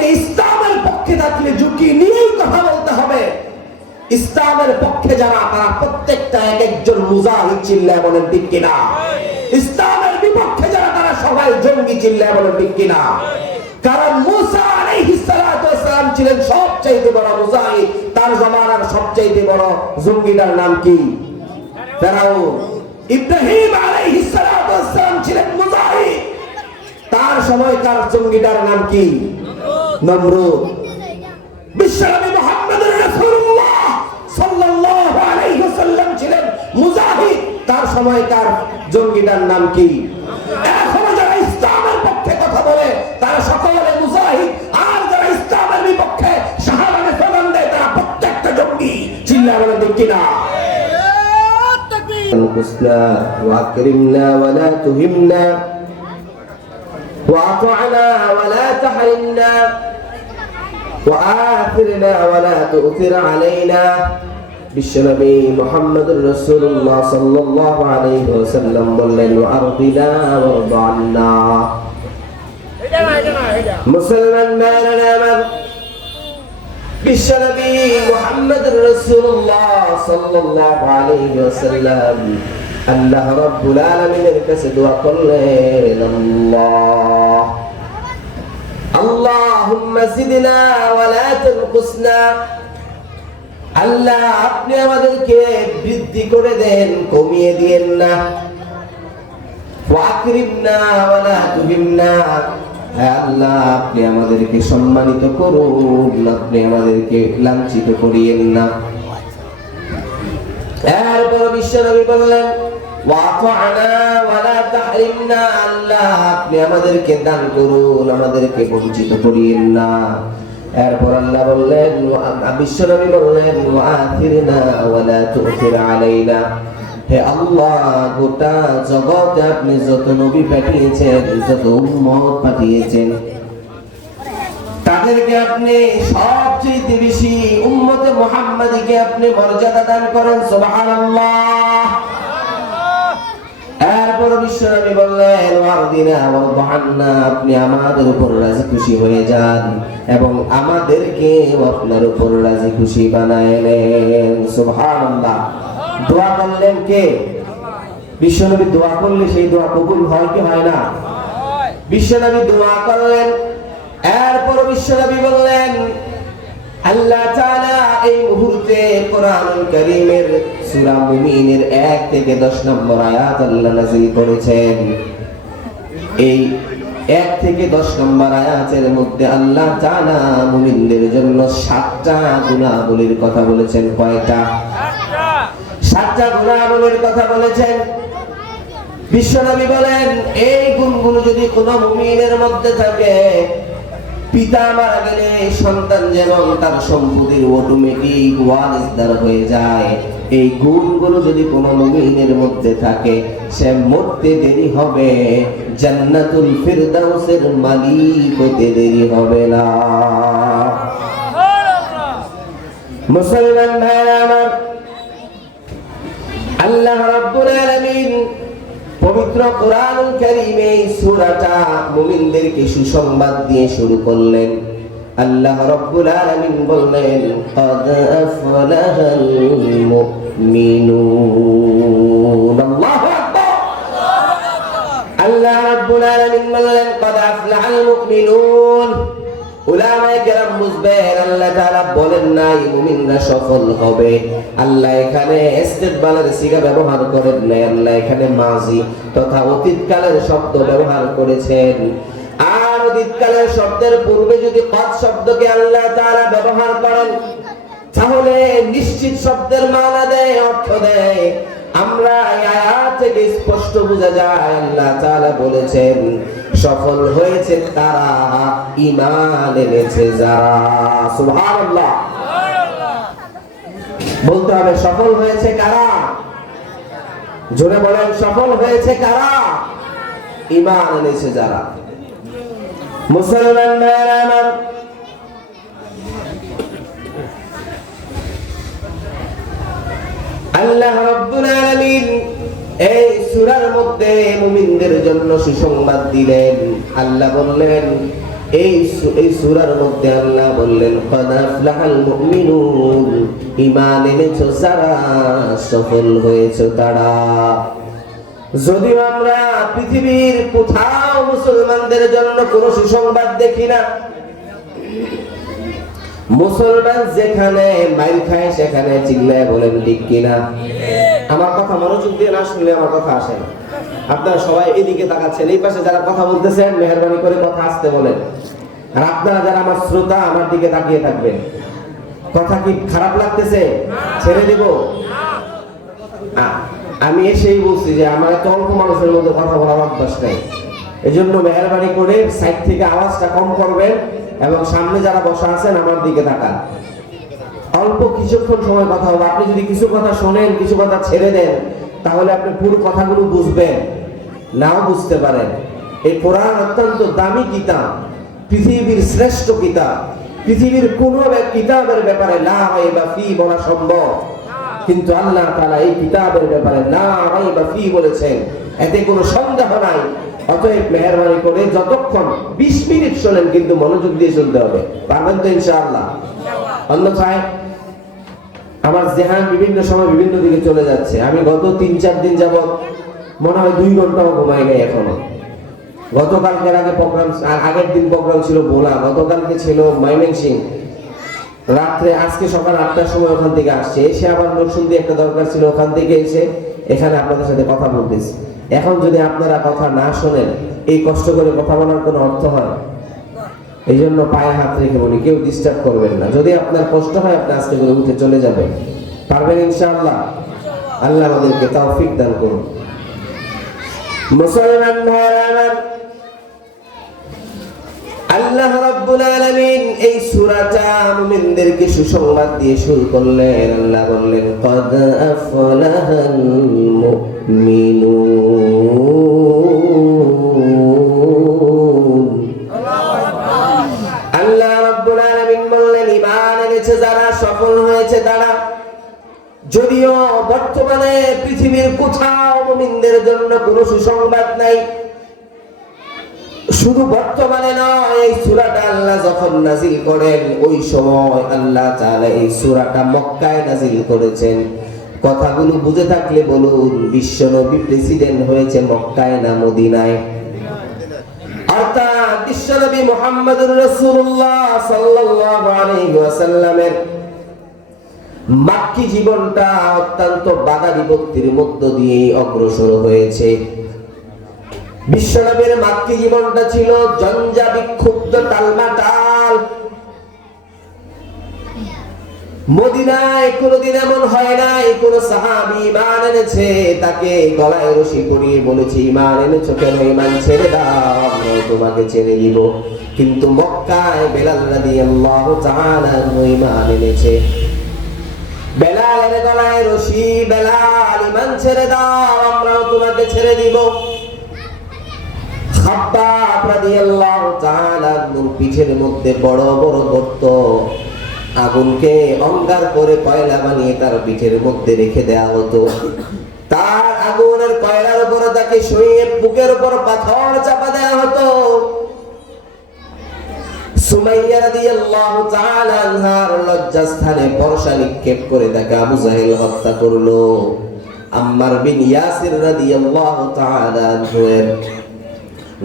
আপনি ইসলামের পক্ষে থাকলে ঝুঁকি নিয়েই কথা বলতে হবে। ইসলামের পক্ষে যারা তারা প্রত্যেকটা এক একজন মুজাহিদ চিল্লায় বলেন ঠিক কিনা? ইসলামের বিপক্ষে যারা তারা সবাই জঙ্গি চিল্লায় বলেন ঠিক কিনা? কারণ মুসা আলাইহিস সালাতু ওয়াস সালাম ছিলেন সবচেয়ে বড় মুজাহিদ, তার জামানার সবচেয়ে বড় জঙ্গিটার নাম কি? ফেরাউন। ইব্রাহিম আলাইহিস সালাতু ওয়াস সালাম ছিলেন মুজাহিদ, তার সময়কার জঙ্গিটার নাম কি? নমরুদ। বিশ্বনবী মুহাম্মদুর রাসূলুল্লাহ সাল্লাল্লাহু আলাইহি ওয়াসাল্লাম ছিলেন মুজাহিদ, তার সময়কার জঙ্গিটার নাম কি? এখনো যারা ইসলামের পক্ষে কথা বলে তারা সকলে মুজাহিদ, আর যারা ইসলামের বিপক্ষে শাহাদাতের প্রমাণ দেয় তারা প্রত্যেকটা জঙ্গি। চিল্লায় বলেন ঠিক কিনা? الحسنى وأكرمنا ولا تهمنا وأطعنا ولا تحرمنا وآثرنا ولا تؤثر علينا বিশ্বনবী মুহাম্মদুর রাসূলুল্লাহ সাল্লাল্লাহু আলাইহি ওয়াসাল্লাম বললেন আরদিনা ওয়ারদানা। মুসলমান ভাইরা আমার, বিশ্বনবী মুহাম্মদুর রাসূলুল্লাহ সাল্লাল্লাহু আলাইহি ওয়াসাল্লাম আল্লাহ রাব্বুল আলামিনের কাছে দোয়া করলেন, আল্লাহ আল্লাহুম্মা জিদনা ওয়া লা তানকুসনা। আল্লাহ আপনি আমাদেরকে বৃদ্ধি করে দেন, কমিয়ে দিয়েন না। ওয়া আকরিমনা ওয়া লা তুহিমনা। আল্লাহ আপনি আমাদেরকে সম্মানিত করুন, আপনি আমাদেরকে লাঞ্ছিত করিয়েন না। এরপর বিশ্বনবী বললেন ওয়াতা'না ওয়া লা তাহরিমনা। আল্লাহ আপনি আমাদেরকে দান করুন, আমাদেরকে বঞ্চিত করিয়েন না। এরপর আল্লাহ বললেন, বিশ্বনবী বললেন ওয়াআথিরনা ওয়া লা তু'থির আলাইনা। হে আল্লাহ, গোটা জগতে আপনি যত নবী পাঠিয়েছেন, যত উম্মত পাঠিয়েছেন, তাদেরকে আপনি সবচেয়ে বেশি উম্মতে মুহাম্মাদীকে আপনি মর্যাদা দান করেন। সুবহানাল্লাহ। এরপর বিশ্বনবী বললেন ওয়ারদিনা ওয়ারদানা। আপনি আমাদের উপর রাজি খুশি হয়ে যান এবং আমাদেরকে আপনার উপর রাজি খুশি বানায় নেন। সুবহানাল্লাহ। দোয়া করলেন কে? বিশ্বনবী। দোয়া করলে সেই দোয়া কবুল হয় কি হয় না? বিশ্বনবী দোয়া করলেন। এরপর বিশ্বনবী বললেন, আল্লাহ তাআলা এই মুহূর্তে কোরআনুল কারীমের সূরা মুমিনের 1 থেকে 10 নম্বর আয়াত আল্লাহ নাযিল করেছেন। এই 1 থেকে 10 নম্বর আয়াতের মধ্যে আল্লাহ তাআলা মুমিনদের জন্য 7টা গুণাবলীর কথা বলেছেন। কয়টা? 7টা গুণাবলীর কথা বলেছেন। বিশ্বনবী বলেন, এই গুণগুলো যদি কোনো মুমিনের মধ্যে থাকে, পিতা মারা গেলে সন্তান যেমন তার সম্পত্তির অটোমেটিক ওয়ারিসদার হয়ে যায়, এই গুণগুলো যদি কোনো মুমিনের মধ্যে থাকে, সে মরতে দেরি হবে, জান্নাতুল ফিরদাউসের মালিক হতে দেরি হবে না। মুসলমান ভাইরা আমার, আল্লাহ রাব্বুল আলামিন পবিত্র কোরআনুল কারীমে এই সূরাটা মুমিনদেরকে সুসংবাদ দিয়ে শুরু করলেন। আল্লাহ রাব্বুল আলামিন বললেন ক্বাদ আফলাহাল মুমিনুন। আল্লাহু আকবার। আল্লাহ রাব্বুল আলামিন বললেন ক্বাদ আফলাহাল মুমিনুন। উলামায়ে কেরাম বুঝবেন, আল্লাহ তাআলা বলেন নাই মুমিনরা সফল হবে। আল্লাহ এখানে ইস্তিকবালের সিগা ব্যবহার করেন নাই, আল্লাহ এখানে মাজি তথা অতীতকালের শব্দ ব্যবহার করেছেন। আর অতীতকালের শব্দের পূর্বে যদি কদ শব্দকে আল্লাহ তাআলা ব্যবহার করেন, তাহলে নিশ্চিত শব্দের মানা দেয়, অর্থ দেয়। আমরা এই আয়াত থেকে স্পষ্ট বোঝা যায় আল্লাহ তাআলা বলেছেন সফল হয়েছে তারা, ঈমান এনেছে যারা। সুবহানাল্লাহ। বলতে হবে সফল হয়েছে কারা? জোরে বলেন, সফল হয়েছে কারা? ঈমান এনেছে যারা। মুসলমান ভাইরা আমার, আল্লাহ রাব্বুল আলামিন এই সূরার মধ্যে মুমিনদের জন্য সুসংবাদ দিলেন। আল্লাহ বললেন এই সূরার মধ্যে আল্লাহ বললেন ক্বাদ আফলাহাল মুমিনুন, ঈমান এনেছো যারা সফল হয়েছে তারা। যদিও আমরা পৃথিবীর কোথাও মুসলমানদের জন্য কোনো সুসংবাদ দেখি না, মুসলমান যেখানে মাইর খায় সেখানে চিল্লায় বলেন ঠিক কিনা? আমার কথা মনোযোগ দিয়ে না শুনলে আমার কথা আসে না। আপনারা সবাই এদিকে তাকাচ্ছেন, এই পাশে যারা কথা বলতেছেন মেহেরবানি করে কথা আসতে বলেন, আর আপনারা যারা আমার শ্রোতা আমার দিকে তাকিয়ে থাকবেন। কথা কি খারাপ লাগতেছে? ছেড়ে দেব? আমি এসেই বলছি যে আমার এত অল্প মানুষের মধ্যে কথা বলার অভ্যাস নেই, এই জন্য মেহেরবানি করে সাইড থেকে আওয়াজটা কম করবেন এবং সামনে যারা বসা আছেন আমার দিকে তাকান। অল্প কিছুক্ষণ সময় কথা হবে। আপনি যদি কিছু কথা শোনেন, কিছু কথা ছেড়ে দেন, তাহলে আপনি পুরো কথাগুলো বুঝবেন, নাও বুঝতে পারেন। এই কোরআন অত্যন্ত দামি কিতাব, পৃথিবীর শ্রেষ্ঠ কিতাব। পৃথিবীর কোন কিতাবের ব্যাপারে লা রাইবা ফি বলা সম্ভব, কিন্তু আল্লাহ তাআলা এই কিতাবের ব্যাপারে লা রাইবা ফি বলেছেন, এতে কোনো সন্দেহ নাই। অতএব মেহেরবানি করে যতক্ষণ 20 মিনিট শোনেন, কিন্তু মনোযোগ দিয়ে শুনতে হবে। পারবেন তো ইনশাআল্লাহ? অন্যথায় আমার জেহান বিভিন্ন সময় বিভিন্ন দিকে চলে যাচ্ছে। আমি গত 3-4 দিন যাবত মনে হয় 2 ঘন্টাও ঘুমাই নাই এখনো। গতকালকের আগের দিন প্রোগ্রাম ছিল ভোলা, গতকালকে ছিল ময়মনসিংহ, রাত্রে আজকে সকাল 8টার সময় ওখান থেকে আসছে, এসে আবার নরসিংদী একটা দরকার ছিল, ওখান থেকে এসে এখানে আপনাদের সাথে কথা বলতেছি। এখন যদি আপনারা কথা না শোনেন, এই কষ্ট করে কথা বলার কোনো অর্থ হয়? এই জন্য পায়ে হাত রেখে বলি, কেউ ডিস্টার্ব করবেন না। যদি আপনার কষ্ট হয়, আপনি আস্তে করে উঠে চলে যাবেন। পারবেন ইনশাআল্লাহ? আল্লাহ আমাদেরকে তৌফিক দান করুন। মুসলমান ভাইরা, আল্লাহ রাব্বুল আলামিন এই সূরাটা মুমিনদেরকে সুসংবাদ দিয়ে শুরু করলেন। আল্লাহ বললেন ক্বাদ আফলাহাল মুমিনুন। আল্লাহ রাব্বুল আলামিন বললেন ঈমান এনেছে যারা সফল হয়েছে তারা। যদিও বর্তমানে পৃথিবীর কোথাও মুমিনদের জন্য কোনো সুসংবাদ নাই, শুধু বর্তমানে নয়, এই সূরাটা আল্লাহ যখন নাজিল করেন ওই সময় আল্লাহ তাআলা এই সূরাটা মক্কায় নাজিল করেছেন। কথাগুলো বুঝে থাকলে বলুন, বিশ্বনবী প্রেসিডেন্ট হয়েছে মক্কায় না মদিনায়? অর্থাৎ বিশ্বনবী মুহাম্মদুর রাসূলুল্লাহ সাল্লাল্লাহু আলাইহি ওয়াসাল্লামের মাক্কি জীবনটা অত্যন্ত বাধা বিপত্তির মধ্য দিয়ে অগ্রসর হয়েছে। বিশ্বনবীর মাক্কি জীবনটা ছিল জঞ্জা বিক্ষুব্ধ টালমাটাল। মদিনায় কোনদিন এমন হয় নাই কোন সাহাবী ঈমান এনেছে তাকে গলায় রশি পরিয়ে বলেছে ঈমান এনেছো কেন, ঈমান ছেড়ে দাও, আমরা তোমাকে ছেড়ে দিব। কিন্তু মক্কায় বেলাল রাদিয়াল্লাহু তাআলা ঈমান এনেছে। বেলালের গলায় রশি, বেলাল ঈমান ছেড়ে দাও, আমরাও তোমাকে ছেড়ে দিব। খাব্বাব রাদিয়াল্লাহু তাআলা পিঠের মধ্যে বড় বড় গর্ত, আগুনকে অঙ্গার করে কয়লা বানিয়ে তার পিঠের মধ্যে রেখে দেয়া হতো। তার আগুনের কয়লার উপর তাকে শুইয়ে বুকের উপর পাথর চাপা দেয়া হতো। সুমাইয়া রাদিয়াল্লাহু তাআলা আনহার লজ্জাস্থানে বর্ষা নিক্ষেপ করে তাকে আবু জাহেল হত্যা করলো। আম্মার বিন ইয়াসির রাদিয়াল্লাহু তাআলা আনহুর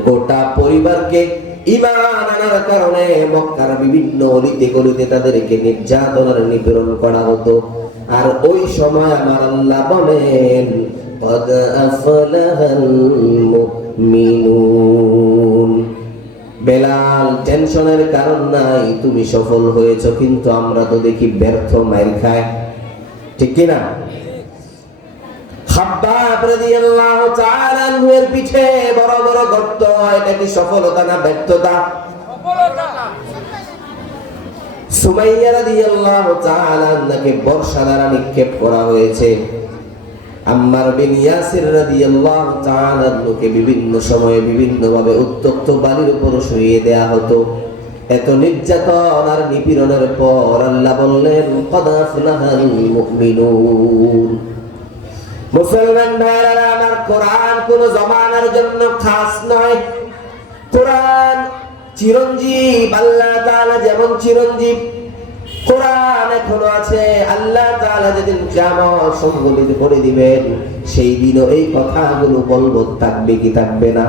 গোটা পরিবারকে ঈমান আনার কারণে মক্কার বিভিন্ন অলিতে গলিতে তাদেরকে নির্যাতন আর নিপীড়ন করা হতো। আর ওই সময় আমার আল্লাহ বলেন ক্বাদ আফলাহাল মুমিনুন। বেলাল, টেনশনের কারণ নাই, তুমি সফল হয়েছো, কিন্তু আমরা তো দেখি ব্যর্থ, মাইর খায়, ঠিক কি না? খাব্বাব রাদিয়াল্লাহু তাআলা আনহুর পিঠে বড় বড় গর্ত, এটা কি সফলতা না ব্যর্থতা? সফলতা। সুমাইয়া রাদিয়াল্লাহু তাআলা আনহাকে বর্ষা দ্বারা নিক্ষেপ করা হয়েছে। আম্মার বিন ইয়াসির রাদিয়াল্লাহু তাআলা আনহুকে বিভিন্ন সময়ে বিভিন্ন ভাবে উত্তপ্ত বালির উপর শুইয়ে দেয়া হতো। এত নির্যাতন আর নিপীড়নের পর আল্লাহ বললেন ক্বাদ আফলাহাল মুমিনুন। মুসলমান ভাইরা আমার, কোরআন কোন জমানার জন্য খাস নয়। কোরআন চিরঞ্জীব আল্লাহ তাআলা যেমন চিরঞ্জীব, কোরআন এখনো আছে। আল্লাহ তাআলা যেদিন কিয়ামত সংগঠিত করে দিবেন সেই দিনও এই কথাগুলো বলবৎ থাকবে কি থাকবে না?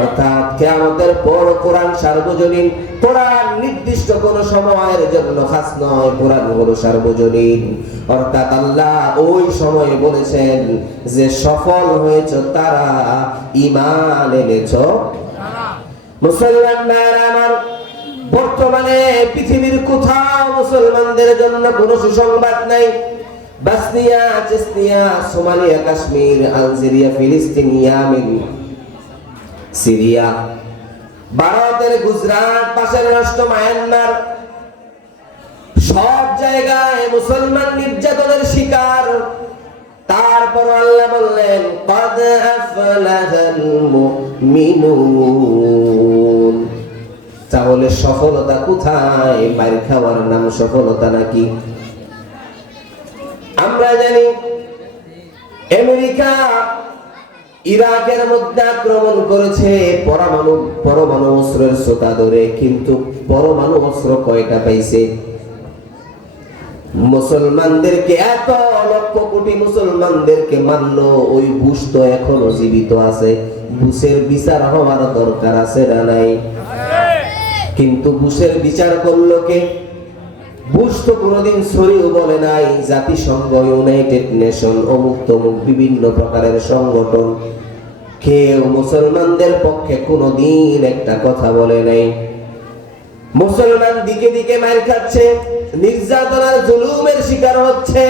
অর্থাৎ কিয়ামতের পর কোরআন সার্বজনীন। কোরআন নির্দিষ্ট কোন সময়ের জন্য খাস নয়, কোরআন হলো সার্বজনীন। অর্থাৎ আল্লাহ ওই সময় বলেছেন যে সফল হয়েছে তারা, ঈমান এনেছো মুসলমান ভাইরা আমার। বর্তমানে পৃথিবীর কোথাও মুসলমানদের জন্য কোনো সুসংবাদ নাই। Bosnia, Chechnya, Somalia, Kashmir, Algeria, ফিলিস্তিন, ইয়েমেন, সিরিয়া, ভারতের গুজরাট, পাশের রাষ্ট্র মায়ানমার, সব জায়গায় মুসলমান নির্যাতনের শিকার। তারপর আল্লাহ বললেন ক্বাদ আফলাহাল মুমিনুন। তাহলে সফলতা কোথায়? মার খাওয়ার নাম সফলতা নাকি? আমরা জানি আমেরিকা ইরাকের মধ্যে আক্রমণ করেছে পরমাণু অস্ত্রের সোতা ধরে, কিন্তু পরমাণু অস্ত্র কয়টা পাইছে? মুসলমানদেরকে এত লক্ষ কোটি মুসলমানদেরকে মারলো, ওই বুশ তো এখনো জীবিত আছে। বুশের বিচার হওয়ার দরকার আছে না নাই? কিন্তু বুশের বিচার করলো কে? বুশ তো কোনোদিন সরিও বলে নাই। জাতিসংঘ, ইউনাইটেড নেশন, অমুক তমুক বিভিন্ন প্রকারের সংগঠন, কেউ মুসলমানদের পক্ষে কোনোদিন একটা কথা বলে নাই। মুসলমান দিকে দিকে মার খাচ্ছে, নির্যাতনের জুলুমের শিকার হচ্ছে।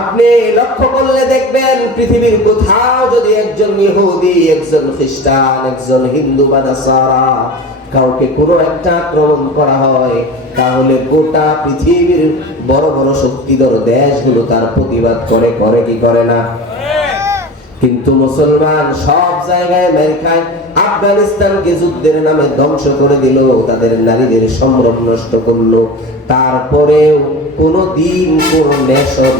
আপনি লক্ষ্য করলে দেখবেন পৃথিবীর কোথাও যদি একজন ইহুদি, একজন খ্রিস্টান, একজন হিন্দু বা নাসারা কাউকে কোনো একটা আক্রমণ করা হয়, তাহলে গোটা পৃথিবীর বড় বড় শক্তিধর দেশগুলো তার প্রতিবাদ করে, করে কি করে না? কিন্তু মুসলমান সব জায়গায় মের খায়। আফগানিস্তানকে যুদ্ধের নামে ধ্বংস করে দিল, তাদের নারীদের সম্ভ্রম নষ্ট করলো। তারপরেও কোনদিন কোন নেশন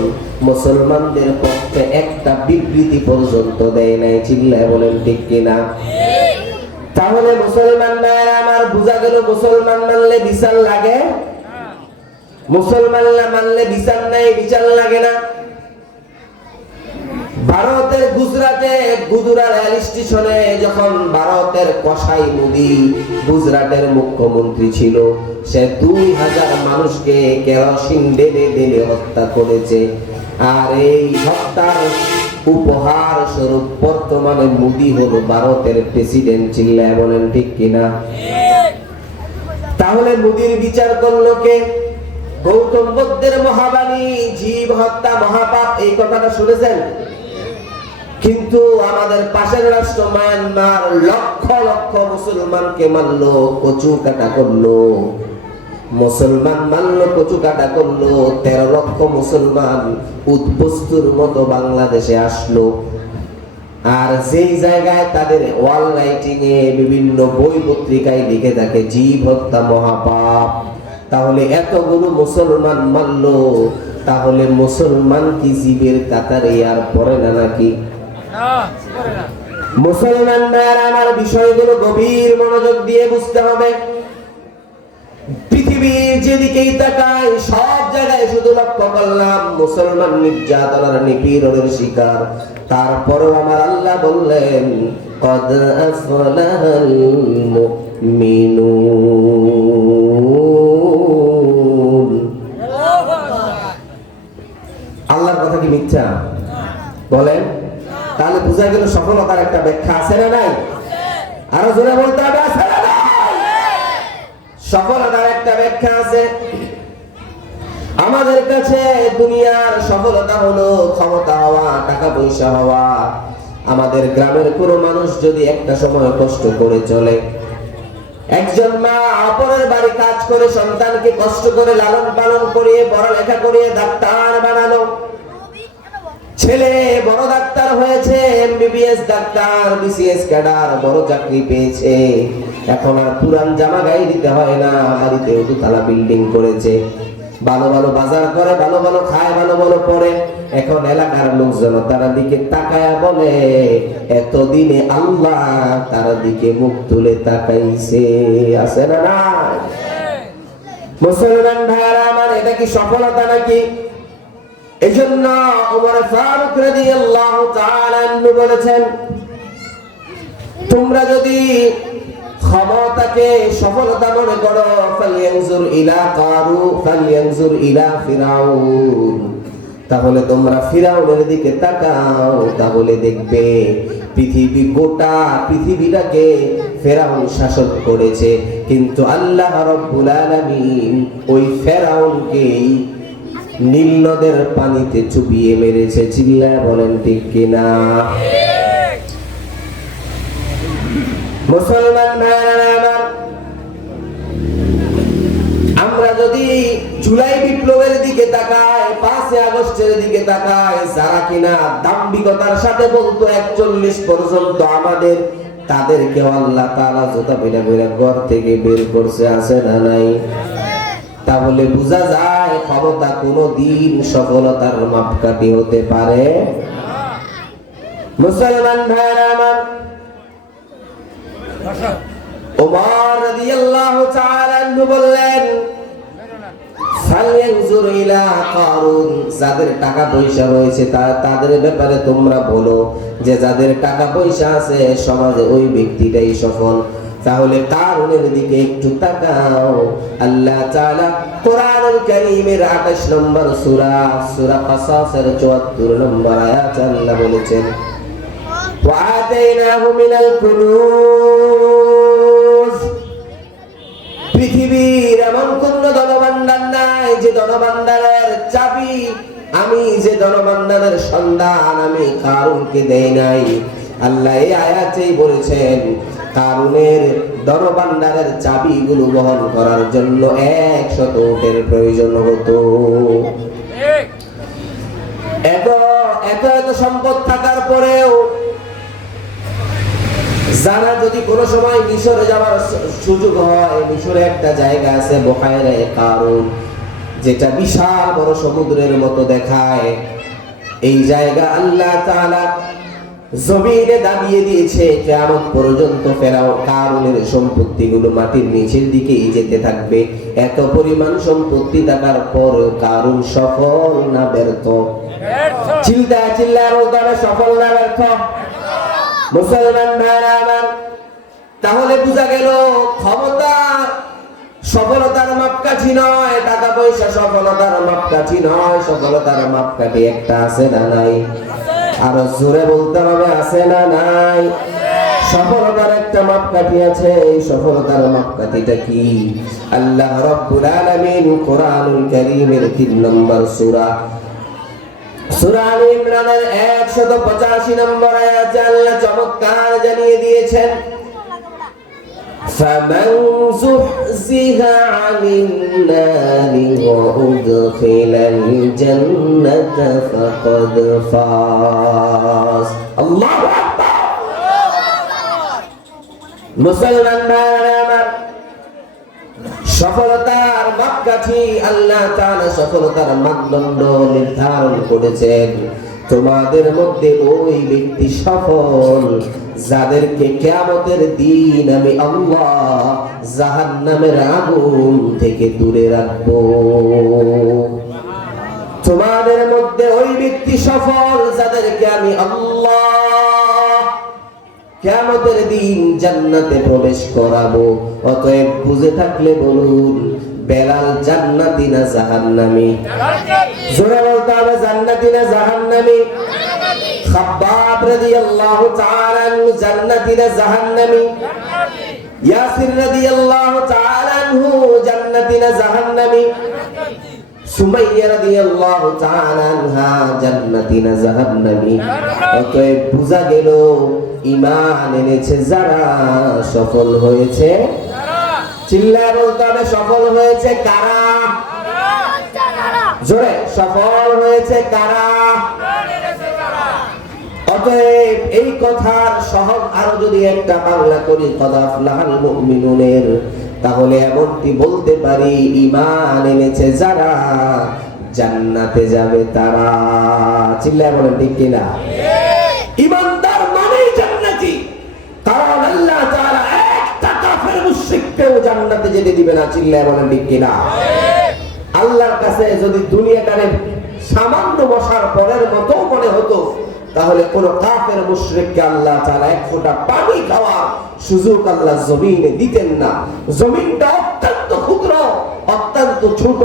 মুসলমানদের পক্ষে একটা বিবৃতি পর্যন্ত দেয় নাই। চিল্লায় বলেন ঠিক কিনা? তাহলে মুসলমান ভাইরা আমার, বোঝা গেল মুসলমান মানলে বিচার লাগে, মুসলমান না মানলে বিচার নাই, বিচার লাগে না। ভারতের গুজরাটে গুজরা রেল স্টেশনে যখন ভারতের কসাই মোদি গুজরাটের মুখ্যমন্ত্রী ছিল, সে 2000 মানুষকে কেরোসিন ঢেলে ঢেলে হত্যা করেছে। আর এই হত্যার উপহার স্বরূপ বর্তমানে মোদি হলো ভারতের প্রেসিডেন্ট। চিল্লায় বলেন ঠিক কিনা? তাহলে মোদির বিচার করলো কে? গৌতম বুদ্ধের মহাবাণী, জীব হত্যা মহাপাপ, এই কথাটা শুনেছেন? কিন্তু আমাদের পাশের রাষ্ট্র মায়ানমার লক্ষ লক্ষ মুসলমানকে মারলো, কচু কাটা করলো। মুসলমান মারলো, কচু কাটা করলো। 13 লক্ষ মুসলমান উদ্বস্তুর মতো বাংলাদেশে আসলো। আর যেই জায়গায় তাদের ওয়াল রাইটিং এ বিভিন্ন বই পত্রিকায় লিখে থাকে জীব হত্যা মহাপাপ, তাহলে এতগুলো মুসলমান মারলো, তাহলে মুসলমান কি জীবের কাতারে আর পড়ে না নাকি? মুসলমান ভাইরা আমার, বিষয়গুলো গভীর মনোযোগ দিয়ে বুঝতে হবে। পৃথিবীর যেদিকেই তাকাই সব জায়গায় শুধু লক্ষ্য করলাম মুসলমান নির্যাতনের নিপীড়নের শিকার। তারপরও আমার আল্লাহ বললেন ক্বাদ আফলাহাল মুমিনুন। আল্লাহর কথা কি মিথ্যা? বলেন। তাহলে বোঝা গেল সফলতার একটা ব্যাখ্যা আছে না নাই? আরো জোরে বলতে হবে, আছে না নাই? সফলতার একটা ব্যাখ্যা আছে। আমাদের কাছে দুনিয়ার সফলতা হলো ক্ষমতা হওয়া, টাকা পয়সা হওয়া। আমাদের গ্রামের কোনো মানুষ যদি একটা সময় কষ্ট করে চলে, একজন মা অপরের বাড়ি কাজ করে সন্তানকে কষ্ট করে লালন পালন করিয়ে পড়ালেখা করিয়ে ডাক্তার বানালো, ছেলে বড় ডাক্তার হয়েছে, এমবিবিএস ডাক্তার, বিসিএস ক্যাডার, বড় চাকরি পেয়েছে। এখন আর পুরান জামা গায়ে দিতে হয় না, বাড়িতে দুতলা বিল্ডিং করেছে, ভালো ভালো বাজার করে, ভালো ভালো খায়, ভালো ভালো পরে। এখন এলাকার লোকজন তার দিকে তাকায়া বলে, এতদিনে আল্লাহ তার দিকে মুখ তুলে তাকাইছে। আছে না না? মুসলমান ভাইরা আমার, এটা কি সফলতা নাকি? এজন্য ওমর ফারুক রাদিয়াল্লাহু তাআলা আনহু বলেছেন, তোমরা যদি ক্ষমতাকে সফলতা মনে করো, ফালয়ানজুর ইলা কারু ফালয়ানজুর ইলা ফিরাউন, তাহলে তোমরা ফিরাউনের দিকে তাকাও, তাহলে দেখবে গোটা পৃথিবীটাকে ফেরাউন শাসন করেছে, কিন্তু আল্লাহ রাব্বুল আলামিন ওই ফেরাউনকে নীল নদের পানিতে চুবিয়ে মেরেছে। চিল্লায় বলেন ঠিক কিনা? মুসলমান ভাইরা আমার, আমরা যদি জুলাই বিপ্লবের দিকে তাকাই, 5 আগস্টের দিকে তাকাই, যারা কিনা দাম্ভিকতার সাথে বলতো 41 পর্যন্ত আমাদের, তাদেরকে আল্লাহ তাআলা জুতা পিটা করে ঘর থেকে বের করছে। আছে না নাই? তাহলে বোঝা যায় ক্ষমতা কোনদিন সফলতার মাপকাঠি হতে পারে। মুসলমান ভাইরা আমার, ওমর রাদিয়াল্লাহু তাআলা আনহু বললেন, ফালয়ানজুর ইলা কারুন, যাদের টাকা পয়সা রয়েছে তাদের ব্যাপারে তোমরা বলো যে যাদের টাকা পয়সা আছে সমাজে ওই ব্যক্তিটাই সফল। তাহলে কারুনের দিকে একটু তাকাও। আল্লাহ তাআলা কোরআনুল কারীমের 28 নম্বর সূরা কাসাসের 74 নম্বর আয়াতে আল্লাহ বলেছেন, ওয়া আতাইনাহু মিনাল কুনুজ, পৃথিবীর এমন কোন ধনভাণ্ডার নাই যে ধনভাণ্ডারের চাবি, আমি যে ধনভাণ্ডারের সন্ধান আমি কারুনকে দেই নাই। আল্লাহ এই আয়াতেই বলেছেন, কারুনের ধনভাণ্ডারের চাবিগুলো বহন করার জন্য 100 উটের প্রয়োজন হতো। এত সম্পদ থাকার পরেও যারা যদি কোনো সময় মিশরে যাওয়ার সুযোগ হয়, মিশরে একটা জায়গা আছে বুহায়রায়ে কারুন, যেটা বিশাল বড় সমুদ্রের মতো দেখায়। এই জায়গা আল্লাহ তাআলা জমিনে দাবিয়ে দিয়েছে, কিয়ামত পর্যন্ত ফেরাউন কারুনের সম্পত্তিগুলো মাটির নিচের দিকেই যেতে থাকবে। এত পরিমাণ সম্পত্তি থাকার পর কারুন সফল না ব্যর্থ? চিল্লায় বলতে হবে, সফল না ব্যর্থ? মুসলমান ভাইরা আমার, তাহলে বোঝা গেল ক্ষমতা সফলতার মাপকাঠি নয়, টাকা পয়সা সফলতার মাপকাঠি নয়। সফলতার মাপকাঠি একটা, আছে না নাই? আর জোরে বলতে হবে, আছে না নাই? সফলতার একটা মাপকাঠি আছে। এই সফলতার মাপকাঠিটা কি? আল্লাহ রাব্বুল আলামিন কোরআনুল কারীমের 3 নম্বর সূরা আলে ইমরানের 185 নম্বর আয়াতে আল্লাহ চমৎকার জানিয়ে দিয়েছেন, فمن زحزح عن النار وأدخل الجنة فقد فاز। الله أكبر। মুসলমান ভাইরা আমার, সফলতার মাপকাঠি আল্লাহ তাআলা সফলতার মানদণ্ড নির্ধারণ করেছেন। তোমাদের মধ্যে ওই ব্যক্তি সফল যাদেরকে কিয়ামতের দিন আমি আল্লাহ জাহান্নামের আগুন থেকে দূরে রাখবো। তোমাদের মধ্যে ওই ব্যক্তি সফল যাদেরকে আমি আল্লাহ কিয়ামতের দিন জান্নাতে প্রবেশ করাবো। অতএব বুঝে থাকলে বলুন, বেলাল জান্নাতি না জাহান্নামী? জোরে বলতে হবে, জান্নাতি না জাহান্নামী? খাব্বাব রাদিয়াল্লাহু তাআলা আনহু জান্নাতি না জাহান্নামী? ইয়াসির রাদিয়াল্লাহু তাআলা আনহু জান্নাতি না জাহান্নামী? সুমাইয়া রাদিয়াল্লাহু তাআলা আনহা জান্নাতি না জাহান্নামী? অতএব বুঝা গেল, ঈমান এনেছে যারা সফল হয়েছে। চিল্লায় বলতে হবে, সফল হয়েছে কারা? জোরে, সফল হয়েছে কারা? অতএব এই কথার সহজ আরো যদি একটা বাংলা করি, কদ আফলাহাল মুমিনুনের, তাহলে এমনটি বলতে পারি, ঈমান এনেছে যারা জান্নাতে যাবে তারা। চিল্লায় বলেন ঠিক কিনা? ইমানদার মানেই জান্নাতি, কারণ আল্লাহ তাআলা একটা কাফের মুশরিককেও জান্নাতে যেতে দিবে না। চিল্লায় বলেন ঠিক কিনা? আল্লাহর কাছে যদি দুনিয়াটারে সামান্য বসার পরের মতো মনে হতো, তাহলে কোন কাফের মুশরিককে আল্লাহ তাআলা এক ফোঁটা পানি খাওয়ার সুযোগ আল্লাহ জমিনে দিতেন না। জমিনটা অত্যন্ত ক্ষুদ্র, অত্যন্ত ছোট।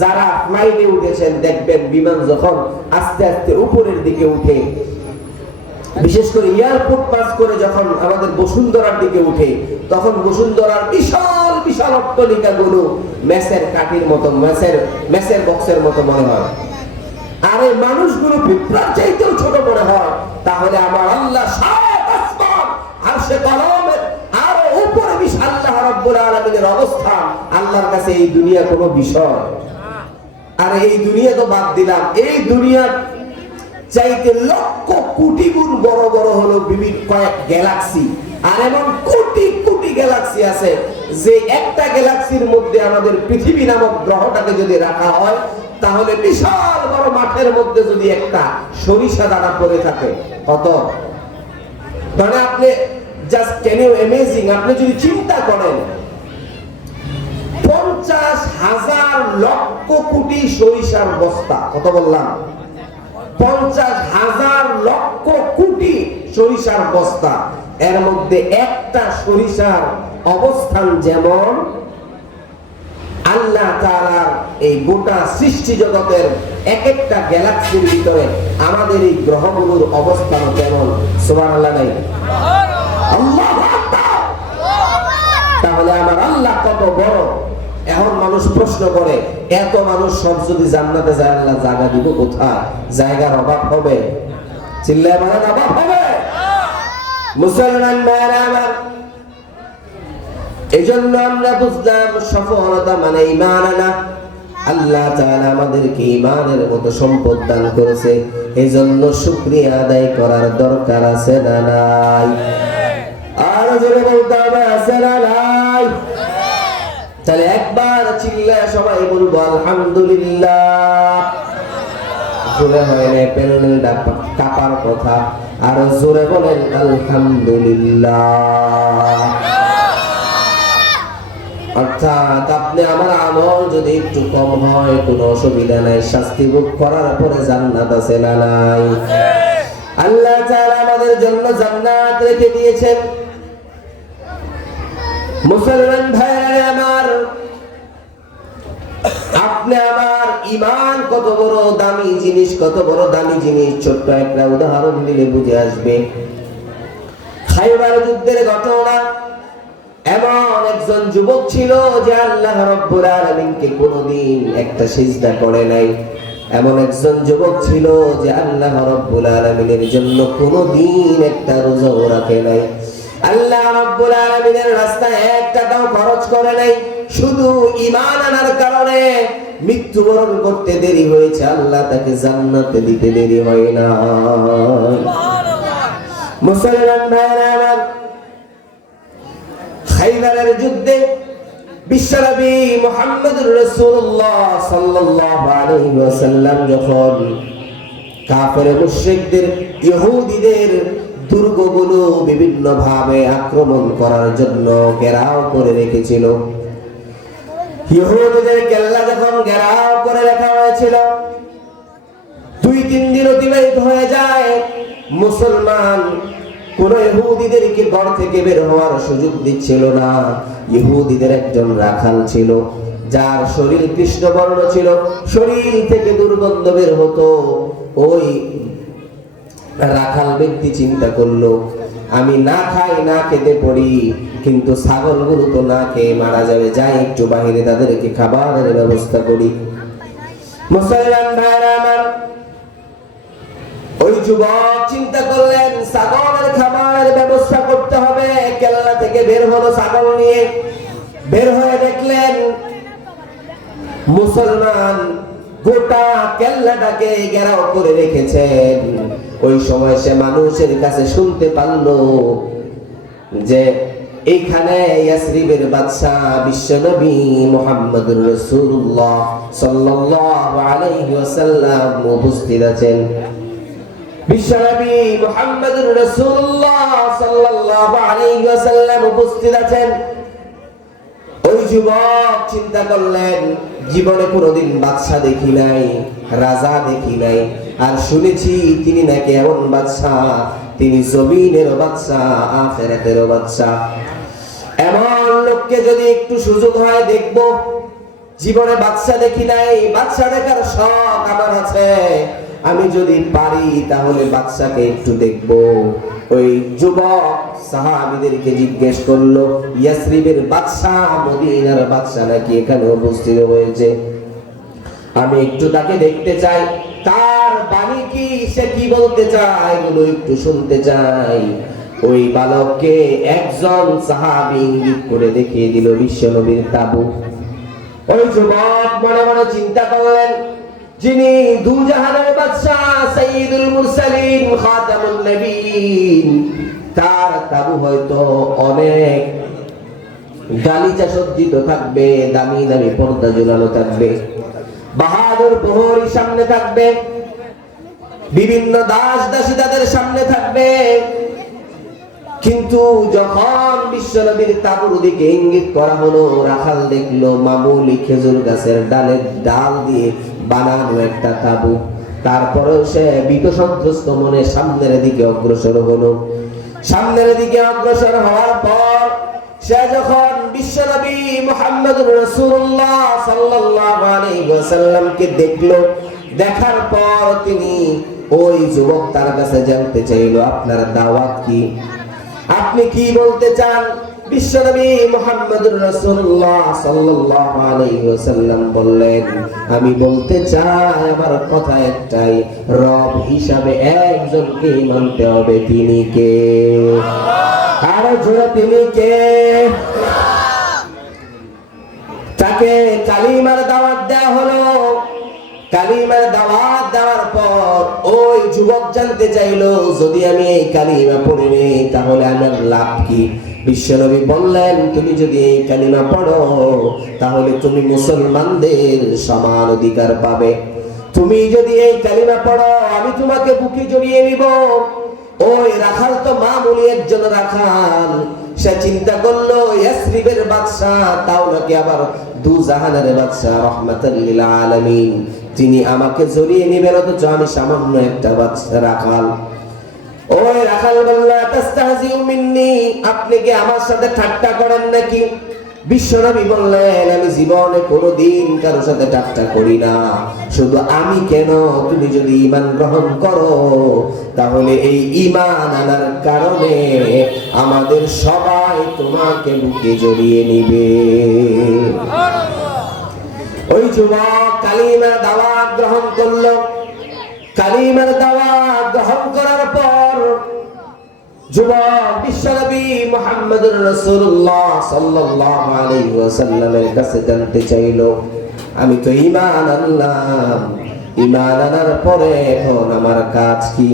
যারা ফ্লাইটে উঠেছেন দেখবেন, বিমান যখন আস্তে আস্তে উপরের দিকে উঠে, বিশেষ করে এয়ারপোর্ট পাস করে যখন আমাদের বসুন্ধরার দিকে উঠে, তখন বসুন্ধরার বিশাল বিশাল অট্টালিকাগুলো মেসের কাঠির মতো, মেসের বক্সের মতো মনে হয়, আর এই মানুষগুলো পিঁপড়ার চাইতেও ছোট মনে হয়। তাহলে আমার আল্লাহ সাত আসমান আরশে কলমের আর উপরে বিশাল আল্লাহ রাব্বুল আলামিনের অবস্থান, আল্লাহর কাছে এই দুনিয়া কোনো বিষয়। আর এই দুনিয়া তো বাদ দিলাম, এই দুনিয়ার চাইতে লক্ষ কোটি গুণ বড় বড় হলো বিভিন্ন কয়েক গ্যালাক্সি। আর এমন কোটি কোটি গ্যালাক্সি আছে, যে একটা গ্যালাক্সির মধ্যে আমাদের পৃথিবী নামক গ্রহটাকে যদি রাখা হয়, তাহলে বিশাল বড় মাঠের মধ্যে যদি একটা সরিষা দানা পড়ে থাকে, কত মানে আপনি জাস্ট ক্যান ইউ অ্যামেজিং, আপনি যদি চিন্তা করেন 50,000 লক্ষ কোটি সরিষার বস্তা, কত বললাম? 50,000 লক্ষ কোটি সরিষার বস্তা, এর মধ্যে একটা সরিষার অবস্থান যেমন আল্লাহ তাআলার এই গোটা সৃষ্টি জগতের এক একটা গ্যালাক্সির ভিতরে আমাদের এই গ্রহগুলোর অবস্থান তেমন। সুবহানাল্লাহ নাই? আল্লাহু আকবার। তাহলে আমার আল্লাহ কত বড়। এখন মানুষ প্রশ্ন করে, এত মানুষ সব যদি জান্নাতে যায়, আল্লাহ জায়গা দিব কোথায়? জায়গার অভাব হবে? চিল্লায় বলেন অভাব হবে? মুসলমান ভাইরা আমার, এজন্য আমরা বুঝলাম সফলতা মানে ঈমান আনা। আল্লাহ তাআলা আমাদেরকে ঈমানের মতো সম্পদ দান করেছে, এজন্য শুকরিয়া আদায় করার দরকার আছে না নাই? আর জোরে বলতে হবে, আছে না নাই? তাহলে একবার চিল্লায় সবাই বলবো আলহামদুলিল্লাহ। জোরে হয় না, প্যানেলটা কাঁপার কথা। আর জোরে বলেন আলহামদুলিল্লাহ। অর্থাৎ আপনি আমার আমল যদি একটু কম হয়, কোনো অসুবিধা নাই, শাস্তি ভোগ করার পরে জান্নাত আছে না নাই? আল্লাহ তাআলা আমাদের জন্য জান্নাত রেখে দিয়েছেন। মুসলমান ভাইরা আমার, আপনি আমার ঈমান কত বড় দামি জিনিস, কত বড় দামি জিনিস, ছোট্ট একটা উদাহরণ দিলে বুঝে আসবে। খাইবার যুদ্ধের ঘটনা। এমন একজন যুবক ছিল যে আল্লাহ রাব্বুল আলামিনকে কোনোদিন একটা সিজদা করে নাই। এমন একজন যুবক ছিল যে আল্লাহ রাব্বুল আলামিনের জন্য কোনোদিন একটা রোজাও রাখে নাই। আল্লাহ রাব্বুল আলামিনের রাস্তায় 1 টাকাও খরচ করে নাই। শুধু ঈমান আনার কারণে মৃত্যুবরণ করতে দেরি হয়েছে, আল্লাহ তাকে জান্নাতে দিতে দেরি হয় না। মুসলমান ভাইরা আমার, খাইবারের যুদ্ধে বিশ্বনবী মুহাম্মদুর রাসূলুল্লাহ সাল্লাল্লাহু আলাইহি ওয়াসাল্লাম যখন কাফের মুশরিকদের, ইহুদিদের দুর্গগুলো বিভিন্ন ভাবে আক্রমণ করার জন্য ঘেরাও করে রেখেছিল, ইহুদিদের কেল্লা যখন ঘেরাও করে রাখা হয়েছিল, 2-3 দিন অতিবাহিত হয়ে যায়, মুসলমান কোন ইহুদিদেরকে ঘর থেকে বের হওয়ার সুযোগ দিচ্ছিল না। ইহুদিদের একজন রাখাল ছিল, যার শরীর কৃষ্ণবর্ণ ছিল, শরীর থেকে দুর্গন্ধ বের হতো। ওই রাখাল ব্যক্তি চিন্তা করলো, আমি না খাই না খেতে পড়ি, কিন্তু ছাগলগুলো তো না খেয়ে মারা যাবে, যাই একটু বাহিরে তাদেরকে খাবারের ব্যবস্থা করি। মুসলমান ভাইরা আমার, ওই যুবক চিন্তা করলেন ছাগলের খাবারের ব্যবস্থা করতে হবে। কেল্লা থেকে বের হলো ছাগল নিয়ে, বের হয়ে দেখলেন মুসলমান গোটা কেল্লাটাকে ঘেরাও করে রেখেছেন। ওই সময় সে মানুষের কাছে শুনতে পারলো যে এইখানে ইয়াসরিবের বাদশা বিশ্বনবী মুহাম্মদুর রাসূলুল্লাহ সাল্লাল্লাহু আলাইহি ওয়াসাল্লাম উপস্থিত আছেন। বিশ্বনবী মুহাম্মদুর রাসূলুল্লাহ সাল্লাল্লাহু আলাইহি ওয়াসাল্লাম উপস্থিত আছেন। ওই যুবক চিন্তা করলেন, জীবনে কোনোদিন বাদশা দেখি নাই, রাজা দেখি নাই, আর শুনেছি তিনি নাকি এমন বাদশা, তিনি জমিনের বাদশা, আখিরাতের বাদশা। এমন লোককে যদি একটু সুযোগ হয় দেখবো। জীবনে বাদশা দেখি নাই, বাদশা দেখার শখ আমার আছে, আমি যদি পারি তাহলে বাদশাকে একটু দেখবো। ওই যুবক সাহাবীদেরকে জিজ্ঞেস করলো, ইয়াসরিবের বাদশা, মদিনার বাদশা নাকি এখানে উপস্থিত হয়েছে, আমি একটু তাকে দেখতে চাই, তার বাণী কি, সে কি বলতে চায় এগুলো একটু শুনতে চাই। ওই বালককে একজন সাহাবী ইঙ্গিত করে দেখিয়ে দিল বিশ্বনবীর তাবু। ওই যুবক মনে মনে চিন্তা করলেন, যিনি দুজাহানের বাদশা, সাইয়্যিদুল মুরসালিন, খাতামুন নবীন, তার তাবু হয়তো অনেক গালিচা সজ্জিত থাকবে, দামি দামি পর্দা ঝুলানো থাকবে, বাহাদুর প্রহরী সামনে থাকবে, বিভিন্ন দাস দাসী তাদের সামনে থাকবে। কিন্তু যখন বিশ্বনবীর তাবুর দিকে ইঙ্গিত করা হলো, রাখাল দেখলো মামুলি খেজুর গাছের ডালের ডাল দিয়ে বানানো একটা তাবু। তারপরেও সে ভীত সন্ত্রস্ত মনে সামনের দিকে অগ্রসর হলো। সামনের দিকে অগ্রসর হওয়ার পর সে যখন বিশ্বনবী মুহাম্মদুর রাসূলুল্লাহ সাল্লাল্লাহু আলাইহি ওয়াসাল্লামকে দেখলো, দেখার পর তিনি ওই যুবক তার কাছে জানতে চাইলো, আপনার দাওয়াত কি, আপনি কি বলতে চান? বিশ্বনবী মুহাম্মদুর রাসূলুল্লাহ সাল্লাল্লাহু আলাইহি ওয়াসাল্লাম বললেন, আমি বলতে চাই আমার কথা একটাই, রব হিসাবে একজনকে মানতে হবে, তিনি কে? আরো জোরে, তিনি কে? তাকে কালিমার দাওয়াত দেওয়া হলো। কালিমার দাওয়াত দেওয়ার পর ওই যুবক জানতে চাইলো, যদি আমি এই কালিমা পড়ে নেই তাহলে আমার লাভ কি? বিশ্বনবী বললেন, তুমি যদি এই কালিমা পড়ো তাহলে তুমি মুসলমানদের সমান অধিকার পাবে। তুমি যদি এই কালিমা পড়ো আমি তোমাকে বুকে জড়িয়ে নিব। ওই রাখাল তো মামুলি একজন রাখাল, সে চিন্তা করলো ইয়াসরিবের বাদশা, তাও নাকি আবার দুজাহানের বাদশা, রাহমাতাল লিল আলামিন, তিনি আমাকে জড়িয়ে নিবেন, অথচ আমি সামান্য একটা বাদশা রাখাল। ওই রাখাল বলল, তাস্তাহজিউ মিন্নি, আপনি কি আমার সাথে ঠাট্টা করেন নাকি? বিশ্বনবী বললেন, আমি জীবনে কোনোদিন কারোর সাথে ঠাট্টা করি না, শুধু আমি কেন, তুমি যদি ঈমান গ্রহণ করো তাহলে এই ঈমান আনার কারণে আমাদের সবাই তোমাকে বুকে জড়িয়ে নিবে। ওই যুবক কালিমার দাওয়াত গ্রহণ করলো। কালিমার দাওয়াত গ্রহণ করার পর যুবক বিশ্বনবী মুহাম্মদুর রাসূলুল্লাহ সাল্লাল্লাহু আলাইহি ওয়াসাল্লামের কাছে জানতে চাইলো, আমি তো ঈমান আনলাম, ঈমান আনার পরে এখন আমার কাজ কি?